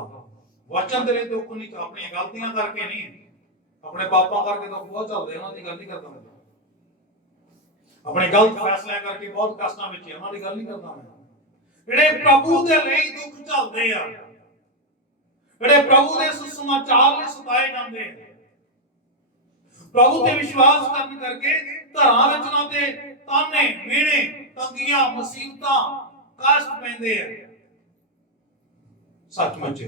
ਵਚਨ ਦੇ ਲਈ ਦੁੱਖ ਨਹੀਂ, ਆਪਣੀਆਂ ਗਲਤੀਆਂ ਕਰਕੇ ਨਹੀਂ, ਆਪਣੇ ਪਾਪਾਂ ਕਰਕੇ ਦੁੱਖ ਬਹੁਤ ਝੱਲਦੇ, ਉਹਨਾਂ ਦੀ ਗੱਲ ਨਹੀਂ ਕਰਦਾ ਮੈਂ। ਆਪਣੇ ਗਲਤ ਫੈਸਲਿਆਂ ਕਰਕੇ ਬਹੁਤ ਕਸ਼ਟਾਂ ਵਿੱਚ ਉਹਨਾਂ ਦੀ ਗੱਲ ਨਹੀਂ ਕਰਦਾ ਮੈਂ। ਜਿਹੜੇ ਪ੍ਰਭੂ ਦੇ ਲਈ ਦੁੱਖ ਝੱਲਦੇ ਆ, ਜਿਹੜੇ ਪ੍ਰਭੂ ਦੇ ਸੁਸਮਾਚਾਰ ਲਈ ਸਤਾਏ ਜਾਂਦੇ ਆ, ਪ੍ਰਭੂ ਤੇ ਵਿਸ਼ਵਾਸ ਕਰਨ ਕਰਕੇ ਘਰਾਂ ਵਿੱਚ ਉਹਨਾਂ ਤੇ ਤਾਨੇ ਮਿਹਣੇ, ਤੰਗੀਆਂ, ਮੁਸੀਬਤਾਂ, ਕਸ਼ਟ ਪੈਂਦੇ ਆ, ਸੱਚਮੁੱਚ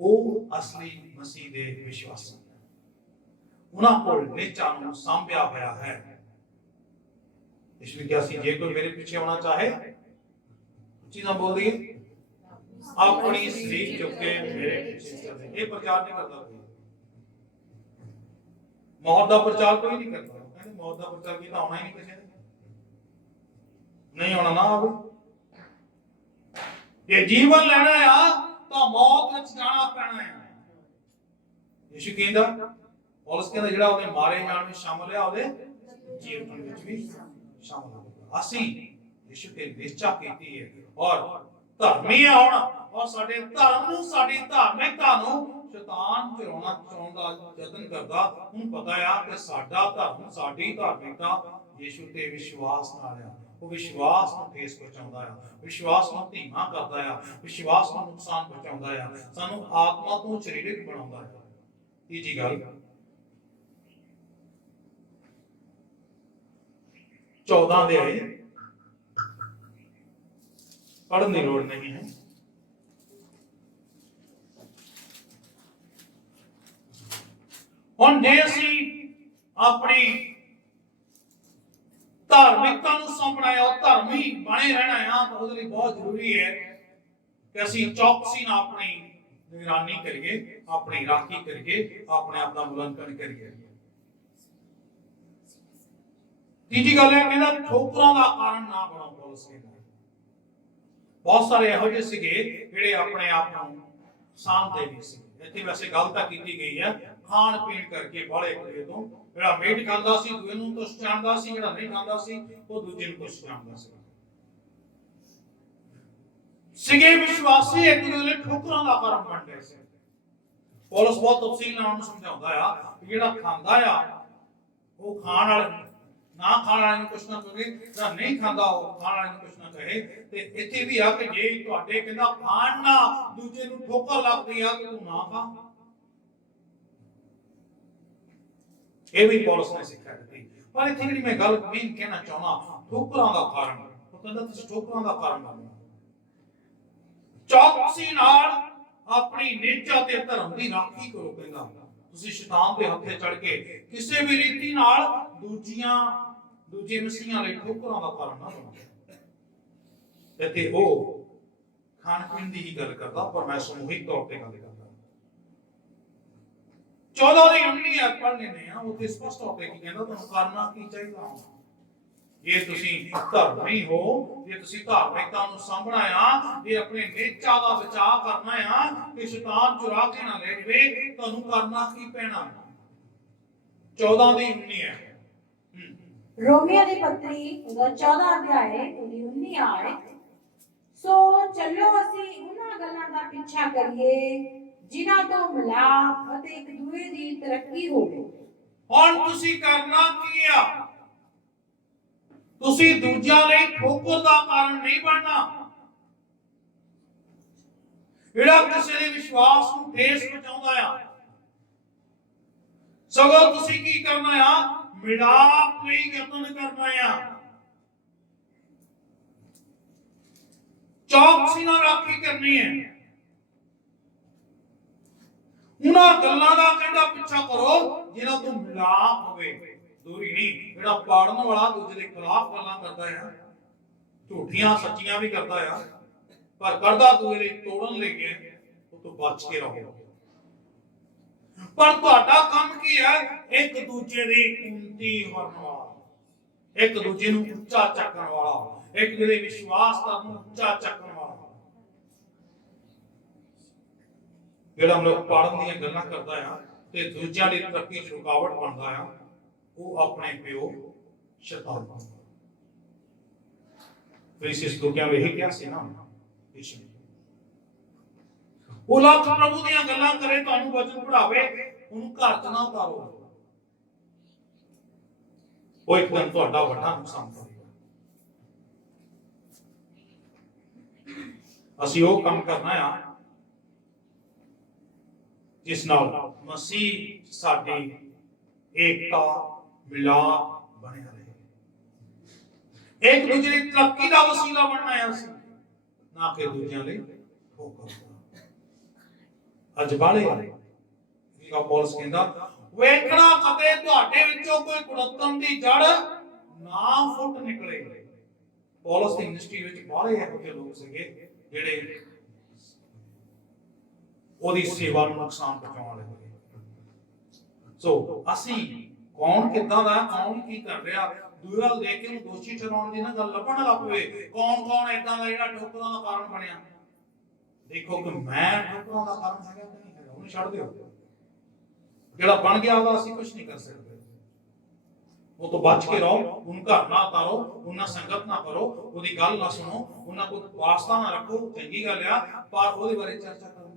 ਉਹ ਅਸਲੀ ਮਸੀਹ ਦੇ ਵਿਸ਼ਵਾਸੀ ਉਹਨਾਂ ਕੋਲ ਨਿਚਾ ਨੂੰ ਸਾਂਭਿਆ ਹੋਇਆ ਹੈ। ਇਸ ਲਈ ਕਿਹਾ ਸੀ ਜੇ ਕੋਈ ਮੇਰੇ ਪਿੱਛੇ ਆਉਣਾ ਚਾਹੇ, ਚੀਜ਼ਾਂ ਬੋਲ ਦਈਏ, ਆਪਣੀ ਸਰੀਰ ਚੁੱਕ ਕੇ ਮੇਰੇ ਪਿੱਛੇ ਚੱਲੇ। ਇਹ ਪ੍ਰਚਾਰ ਨਹੀਂ ਕਰਦਾ ਕੋਈ, ਮੌਤ ਦਾ ਪ੍ਰਚਾਰ ਕੋਈ ਨਹੀਂ ਕਰਦਾ। ਕਹਿੰਦੇ ਮੌਤ ਦਾ ਪ੍ਰਚਾਰ ਕੀਤਾ ਆਉਣਾ ਹੀ ਨਹੀਂ ਕਿਸੇ ਨੇ, ਨਹੀਂ ਆਉਣਾ ਨਾ ਆਵੇ। ਜੇ ਜੀਵਨ ਲੈਣਾ ਆ ਤਾਂ ਮੌਤ ਵਿੱਚ ਜਾਣਾ ਪੈਣਾ ਹੈ। ਯਿਸੂ ਕਹਿੰਦਾ, ਪੌਲਸ ਕਹਿੰਦਾ ਜਿਹੜਾ ਉਹਨੇ ਮਾਰੇ ਜਾਣ ਵਿੱਚ ਸ਼ਾਮਲ ਆ ਉਹਦੇ ਜੀਵਨ ਵਿੱਚ ਵੀ ਸ਼ਾਮਲ ਹੋਵੇਗਾ। ਅਸੀਂ ਯਿਸੂ ਤੇ ਨਿਸ਼ਚਾ ਕੀਤੀ ਹੈ ਔਰ ਧਰਮੀ ਆਉਣਾ, ਔਰ ਸਾਡੇ ਧਰਮ ਨੂੰ, ਸਾਡੀ ਧਾਰਮਿਕਤਾ ਨੂੰ ਸ਼ੈਤਾਨ ਚੁਰਾਉਣਾ ਚਾਹੁਣ ਦਾ ਯਤਨ ਕਰਦਾ। ਉਹਨੂੰ ਪਤਾ ਆ ਕਿ ਸਾਡਾ ਧਰਮ, ਸਾਡੀ ਧਾਰਮਿਕਤਾ ਯਿਸੂ ਤੇ ਵਿਸ਼ਵਾਸ ਨਾਲ ਆ। ਉਹ ਵਿਸ਼ਵਾਸ ਨੂੰ ਠੇਸ ਪਹੁੰਚਾਉਂਦਾ ਆ, ਵਿਸ਼ਵਾਸ ਨੂੰ ਧੀਮਾ ਕਰਦਾ ਆ, ਵਿਸ਼ਵਾਸ ਨੂੰ ਨੁਕਸਾਨ ਪਹੁੰਚਾਉਂਦਾ ਆ, ਸਾਨੂੰ ਆਤਮਾ ਤੋਂ ਸਰੀਰਕ ਬਣਾਉਂਦਾ ਹੈ। ਤੀਜੀ ਗੱਲ 14 ਦੇ ਆਏ, ਪੜ੍ਹਨ ਦੀ ਲੋੜ ਨਹੀਂ ਹੈ। ਹੁਣ ਜੇ ਅਸੀਂ ਆਪਣੀ ਧਾਰਮਿਕਤਾ ਨੂੰ ਸਾਂਭਣਾ ਹੈ, ਉਹ ਧਰਮੀ ਬਣੇ ਰਹਿਣਾ ਹੈ, ਤਾਂ ਉਹਦੇ ਲਈ ਬਹੁਤ ਜ਼ਰੂਰੀ ਹੈ ਕਿ ਅਸੀਂ ਚੌਕਸੀ ਨਾਲ ਆਪਣੀ ਨਿਗਰਾਨੀ ਕਰੀਏ, ਆਪਣੀ ਰਾਖੀ ਕਰੀਏ, ਆਪਣੇ ਆਪ ਦਾ ਮੁਲਾਂਕਣ ਕਰੀਏ। ਤੀਜੀ ਗੱਲ ਹੈ, ਕਹਿੰਦਾ ਠੋਕਰਾਂ ਦਾ ਕਾਰਨ ਨਾ ਬਣੋ। ਪੌਲਸ ਕਹਿੰਦਾ ਬਹੁਤ ਸਾਰੇ ਇਹੋ ਜਿਹੇ ਸੀਗੇ ਜਿਹੜੇ ਆਪਣੇ ਆਪ ਨੂੰ ਸਾਂਭਦੇ ਨਹੀਂ ਸੀ। ਇੱਥੇ ਵੈਸੇ ਗੱਲ ਤਾਂ ਕੀਤੀ ਗਈ ਹੈ ਖਾਣ ਪੀਣ ਕਰਕੇ ਬਾਹਲੇ ਕੁੜੇ ਤੋਂ, ਜਿਹੜਾ ਮੀਟ ਖਾਂਦਾ ਸੀ ਦੂਏ ਨੂੰ ਤੁਛ ਜਾਣਦਾ ਸੀ, ਜਿਹੜਾ ਨਹੀਂ ਖਾਂਦਾ ਸੀ ਉਹ ਦੂਜੇ ਨੂੰ ਤੁਛ ਜਾਣਦਾ ਸੀ। ਸਿਗੇ ਵਿਸ਼ਵਾਸੀ ਇੱਕ ਦੂਜੇ ਲਈ ਠੋਕਰਾਂ ਦਾ ਕਾਰਨ ਬਣ ਗਏ ਸੀ। ਪੌਲਸ ਬਹੁਤ ਤਫਸੀਲ ਨਾਲ ਉਹਨੂੰ ਸਮਝਾਉਂਦਾ ਆ ਕਿ ਜਿਹੜਾ ਖਾਂਦਾ ਆ ਉਹ ਖਾਣ ਵਾਲੇ ਨਾ ਖਾਣ ਵਾਲੇ ਨੂੰ ਕੁਛ ਨਾ ਕਹੇ, ਜਿਹੜਾ ਨਹੀਂ ਖਾਂਦਾ ਉਹ ਖਾਣ ਵਾਲੇ ਨੂੰ ਕੁਛ ਨਾ ਕਹੇ। ਤੇ ਇੱਥੇ ਵੀ ਆ ਕਿ ਜੇ ਤੁਹਾਡੇ ਕਹਿੰਦਾ ਖਾਣ ਨਾਲ ਦੂਜੇ ਨੂੰ ਠੋਕਰ ਲੱਗਦੀ ਆ ਕਿ ਤੂੰ ਨਾ ਖਾ। ਇਹ ਵੀ ਪੌਲਸ ਨੇ ਸਿੱਖਿਆ ਦਿੱਤੀ। ਪਰ ਇੱਥੇ ਜਿਹੜੀ ਮੈਂ ਗੱਲ ਮੇਨ ਕਹਿਣਾ ਚਾਹੁੰਦਾ, ਠੋਕਰਾਂ ਦਾ ਕਾਰਨ, ਉਹ ਕਹਿੰਦਾ ਤੁਸੀਂ ਠੋਕਰਾਂ ਦਾ ਕਾਰਨ ਬਣੋ। ਚੌਕਸੀ ਨਾਲ ਆਪਣੀ ਨਿੱਜਾ ਤੇ ਧਰਮ ਦੀ ਰਾਖੀ ਕਰੋ। ਕਹਿੰਦਾ ਤੁਸੀਂ ਸ਼ੈਤਾਨ ਦੇ ਹੱਥੇ ਚੜ ਕੇ ਕਿਸੇ ਵੀ ਰੀਤੀ ਨਾਲ ਦੂਜੇ ਮਸੀਹਾਂ ਲਈ ਠੋਕਰਾਂ ਦਾ ਕਾਰਨ ਨਾ ਬਣੋ। ਤੇ ਉਹ ਖਾਣ ਪੀਣ ਦੀ ਹੀ ਗੱਲ ਕਰਦਾ, ਪਰ ਮੈਂ ਸਮੂਹਿਕ ਤੌਰ ਤੇ ਗੱਲ ਕਰਦਾ। 14 ਦੀ 19 ਪੜ੍ਹ ਲੈਂਦੇ ਆ, ਉੱਥੇ ਸਪਸ਼ਟ ਤੌਰ ਤੇ ਕੀ ਕਹਿੰਦਾ, ਤੁਹਾਨੂੰ ਕਰਨਾ ਕੀ ਚਾਹੀਦਾ। ਜੇ ਤੁਸੀਂ ਧਰਮੀ ਹੋ, ਜੇ ਤੁਸੀਂ ਧਾਰਮਿਕਤਾ ਨੂੰ ਸਾਂਭਣਾ ਆ, ਜੇ ਆਪਣੇ ਨਿੱਜਾ ਦਾ ਬਚਾਅ ਕਰਨਾ ਆ ਕਿ ਸ਼ੈਤਾਨ ਚੁਰਾ ਕੇ ਨਾ ਲੈ ਜਾਵੇ, ਤੁਹਾਨੂੰ ਕਰਨਾ ਕੀ ਪੈਣਾ। 14 ਦੀ 19 ਹੈ रोमियो ਦੀ ਪੱਤਰੀ ਉਹਦਾ 14 ਅਧਿਆਏ ਉਹਦੀ 19 ਆਇਤ। ਸੋ ਚੱਲੋ ਅਸੀਂ ਉਹਨਾਂ ਗੱਲਾਂ ਦਾ ਪਿੱਛਾ ਕਰੀਏ ਜਿਨ੍ਹਾਂ ਤੋਂ ਮਿਲਾਪ ਅਤੇ ਇੱਕ ਦੂਏ ਦੀ ਤਰੱਕੀ ਹੋਵੇ। ਹੁਣ ਤੁਸੀਂ ਕਰਨਾ ਕੀ ਆ? ਤੁਸੀਂ ਦੂਜਿਆਂ ਲਈ ਠੋਕਰ ਦਾ ਕਾਰਨ ਨਹੀਂ ਬਣਨਾ। ਜਿਹੜਾ ਕਿਸੇ ਦੇ ਵਿਸ਼ਵਾਸ ਨੂੰ ਠੇਸ ਪਹੁੰਚਾਉਂਦਾ ਆ, ਸਗੋਂ ਤੁਸੀਂ ਕੀ ਕਰਨਾ ਆ? ਮਿਲਾਪ ਲਈ ਯਤਨ ਕਰਨਾ ਆ, ਚੌਕਸੀ ਨਾਲ ਰਾਖੀ ਕਰਨੀ ਹੈ। ਉਹਨਾਂ ਗੱਲਾਂ ਦਾ ਕਹਿੰਦਾ ਪਿੱਛਾ ਕਰੋ ਜਿਹਨਾਂ ਤੋਂ ਮਿਲਾਪ ਹੋਵੇ, ਦੂਰੀ ਨਹੀਂ। ਜਿਹੜਾ ਪਾੜਨ ਵਾਲਾ ਦੂਜੇ ਦੇ ਖਿਲਾਫ ਗੱਲਾਂ ਕਰਦਾ ਹੈ, ਝੂਠੀਆਂ ਸੱਚੀਆਂ ਵੀ ਕਰਦਾ ਆ, ਪਰ ਕਰਦਾ ਦੂਜੇ ਲਈ ਤੋੜਨ ਲਈ ਹੈ, ਉਹ ਤੋਂ ਬਚ ਕੇ ਰਹੋ। ਪਰ ਤੁਹਾਡਾ ਕੰਮ ਕੀ ਹੈ? ਇੱਕ ਦੂਜੇ ਦੀ ਉੱਨਤੀ ਕਰਨ ਵਾਲਾ, ਇੱਕ ਦੂਜੇ ਨੂੰ ਉੱਚਾ ਚੱਕਣ ਵਾਲਾ, ਇੱਕ ਦੂਜੇ ਦੇ ਵਿਸ਼ਵਾਸ ਨੂੰ ਉੱਚਾ ਚੱਕਣ ਵਾਲਾ। ਜਿਹੜਾ ਲੋਕ ਪਾੜਨ ਦੀਆਂ ਗੱਲਾਂ ਕਰਦਾ ਆ ਤੇ ਦੂਜਿਆਂ ਦੀ ਤਰੱਕੀ 'ਚ ਰੁਕਾਵਟ ਬਣਦਾ ਆ, ਉਹ ਆਪਣੇ ਪਿਓ ਸ਼ੈਤਾਨ। ਫਰੀਸੀਅਸ ਲੋਕਾਂ ਨੇ ਇਹ ਕਿਹਾ ਸੀ ਨਾ, ਉਹ ਲੱਖ ਪ੍ਰਭੂ ਦੀਆਂ ਗੱਲਾਂ ਕਰੇ, ਤੁਹਾਨੂੰ ਵਚਨ ਪੜਾਵੇ, ਉਹਨੂੰ ਘਰ 'ਚ ਨਾ ਉਤਾਰੋ। ਉਹ ਇੱਕ ਦਿਨ ਤੁਹਾਡਾ ਵੱਡਾ ਨੁਕਸਾਨ ਕਰੇਗਾ। ਅਸੀਂ ਉਹ ਕੰਮ ਕਰਨਾ ਆ ਜਿਸ ਨਾਲ ਮਸੀਹ ਸਾਡੀ ਏਕਤਾ ਮਿਲਾਪ ਬਣਿਆ ਰਹੇ, ਇੱਕ ਦੂਜੇ ਦੀ ਤਰੱਕੀ ਦਾ ਵਸੀਲਾ ਬਣਨਾ ਹੈ ਅਸੀਂ, ਨਾ ਕਿ ਦੂਜਿਆਂ ਲਈ ਠੋਕਰ। ਅੱਜ ਬਾਲੇ ਇਹਦਾ ਪੌਲਸ ਕਹਿੰਦਾ ਵੇਖਣਾ ਕਦੇ ਤੁਹਾਡੇ ਵਿੱਚੋਂ ਕੋਈ ਕੁੜੱਤਣ ਦੀ ਜੜ ਨਾ ਫੁੱਟ ਨਿਕਲੇ। ਪੌਲਸ ਦੀ ਮਿਨਿਸਟਰੀ ਵਿੱਚ ਬਾਲੇ ਇਹੋ ਜਿਹੇ ਲੋਕ ਸੀਗੇ ਜਿਹੜੇ ਉਹਦੀ ਸੇਵਾ ਨੂੰ ਨੁਕਸਾਨ ਪਹੁੰਚਾਉਣ ਵਾਲੇ ਹੋਏ। ਸੋ ਅਸੀਂ ਕੌਣ ਕਿੱਦਾਂ ਦਾ, ਕੌਣ ਕੀ ਕਰ ਰਿਹਾ, ਦੂਜੇ ਵੱਲ ਦੇਖ ਕੇ ਉਹਨੂੰ ਦੋਸ਼ੀ ਠਹਿਰਾਉਣ ਦੀ ਨਾ ਗੱਲ ਲੱਭਣ ਲੱਗ ਪਵੇ। ਕੌਣ ਏਦਾਂ ਦਾ ਜਿਹੜਾ ਠੋਕਰਾਂ ਦਾ ਕਾਰਨ ਬਣਿਆ। ਦੇਖੋ ਕਿ ਮੈਂ ਠੋਕਰਾਂ ਦਾ ਕਾਰਨ ਹੈਗਾ ਨਹੀਂ ਹੈਗਾ, ਉਹਨੂੰ ਛੱਡ ਦਿਓ। ਜਿਹੜਾ ਬਣ ਗਿਆ ਉਹਦਾ ਅਸੀਂ ਕੁਝ ਨਹੀਂ ਕਰ ਸਕਦੇ। ਉਹ ਤੋਂ ਬਚ ਕੇ ਰਹੋ, ਉਹਨੂੰ ਘਰ ਨਾ ਉਤਾਰੋ, ਉਹਨਾਂ ਸੰਗਤ ਨਾ ਕਰੋ, ਉਹਦੀ ਗੱਲ ਨਾ ਸੁਣੋ, ਉਹਨਾਂ ਕੋਲ ਵਾਸਤਾ ਨਾ ਰੱਖੋ। ਚੰਗੀ ਗੱਲ ਆ, ਪਰ ਉਹਦੇ ਬਾਰੇ ਚਰਚਾ ਕਰੋ।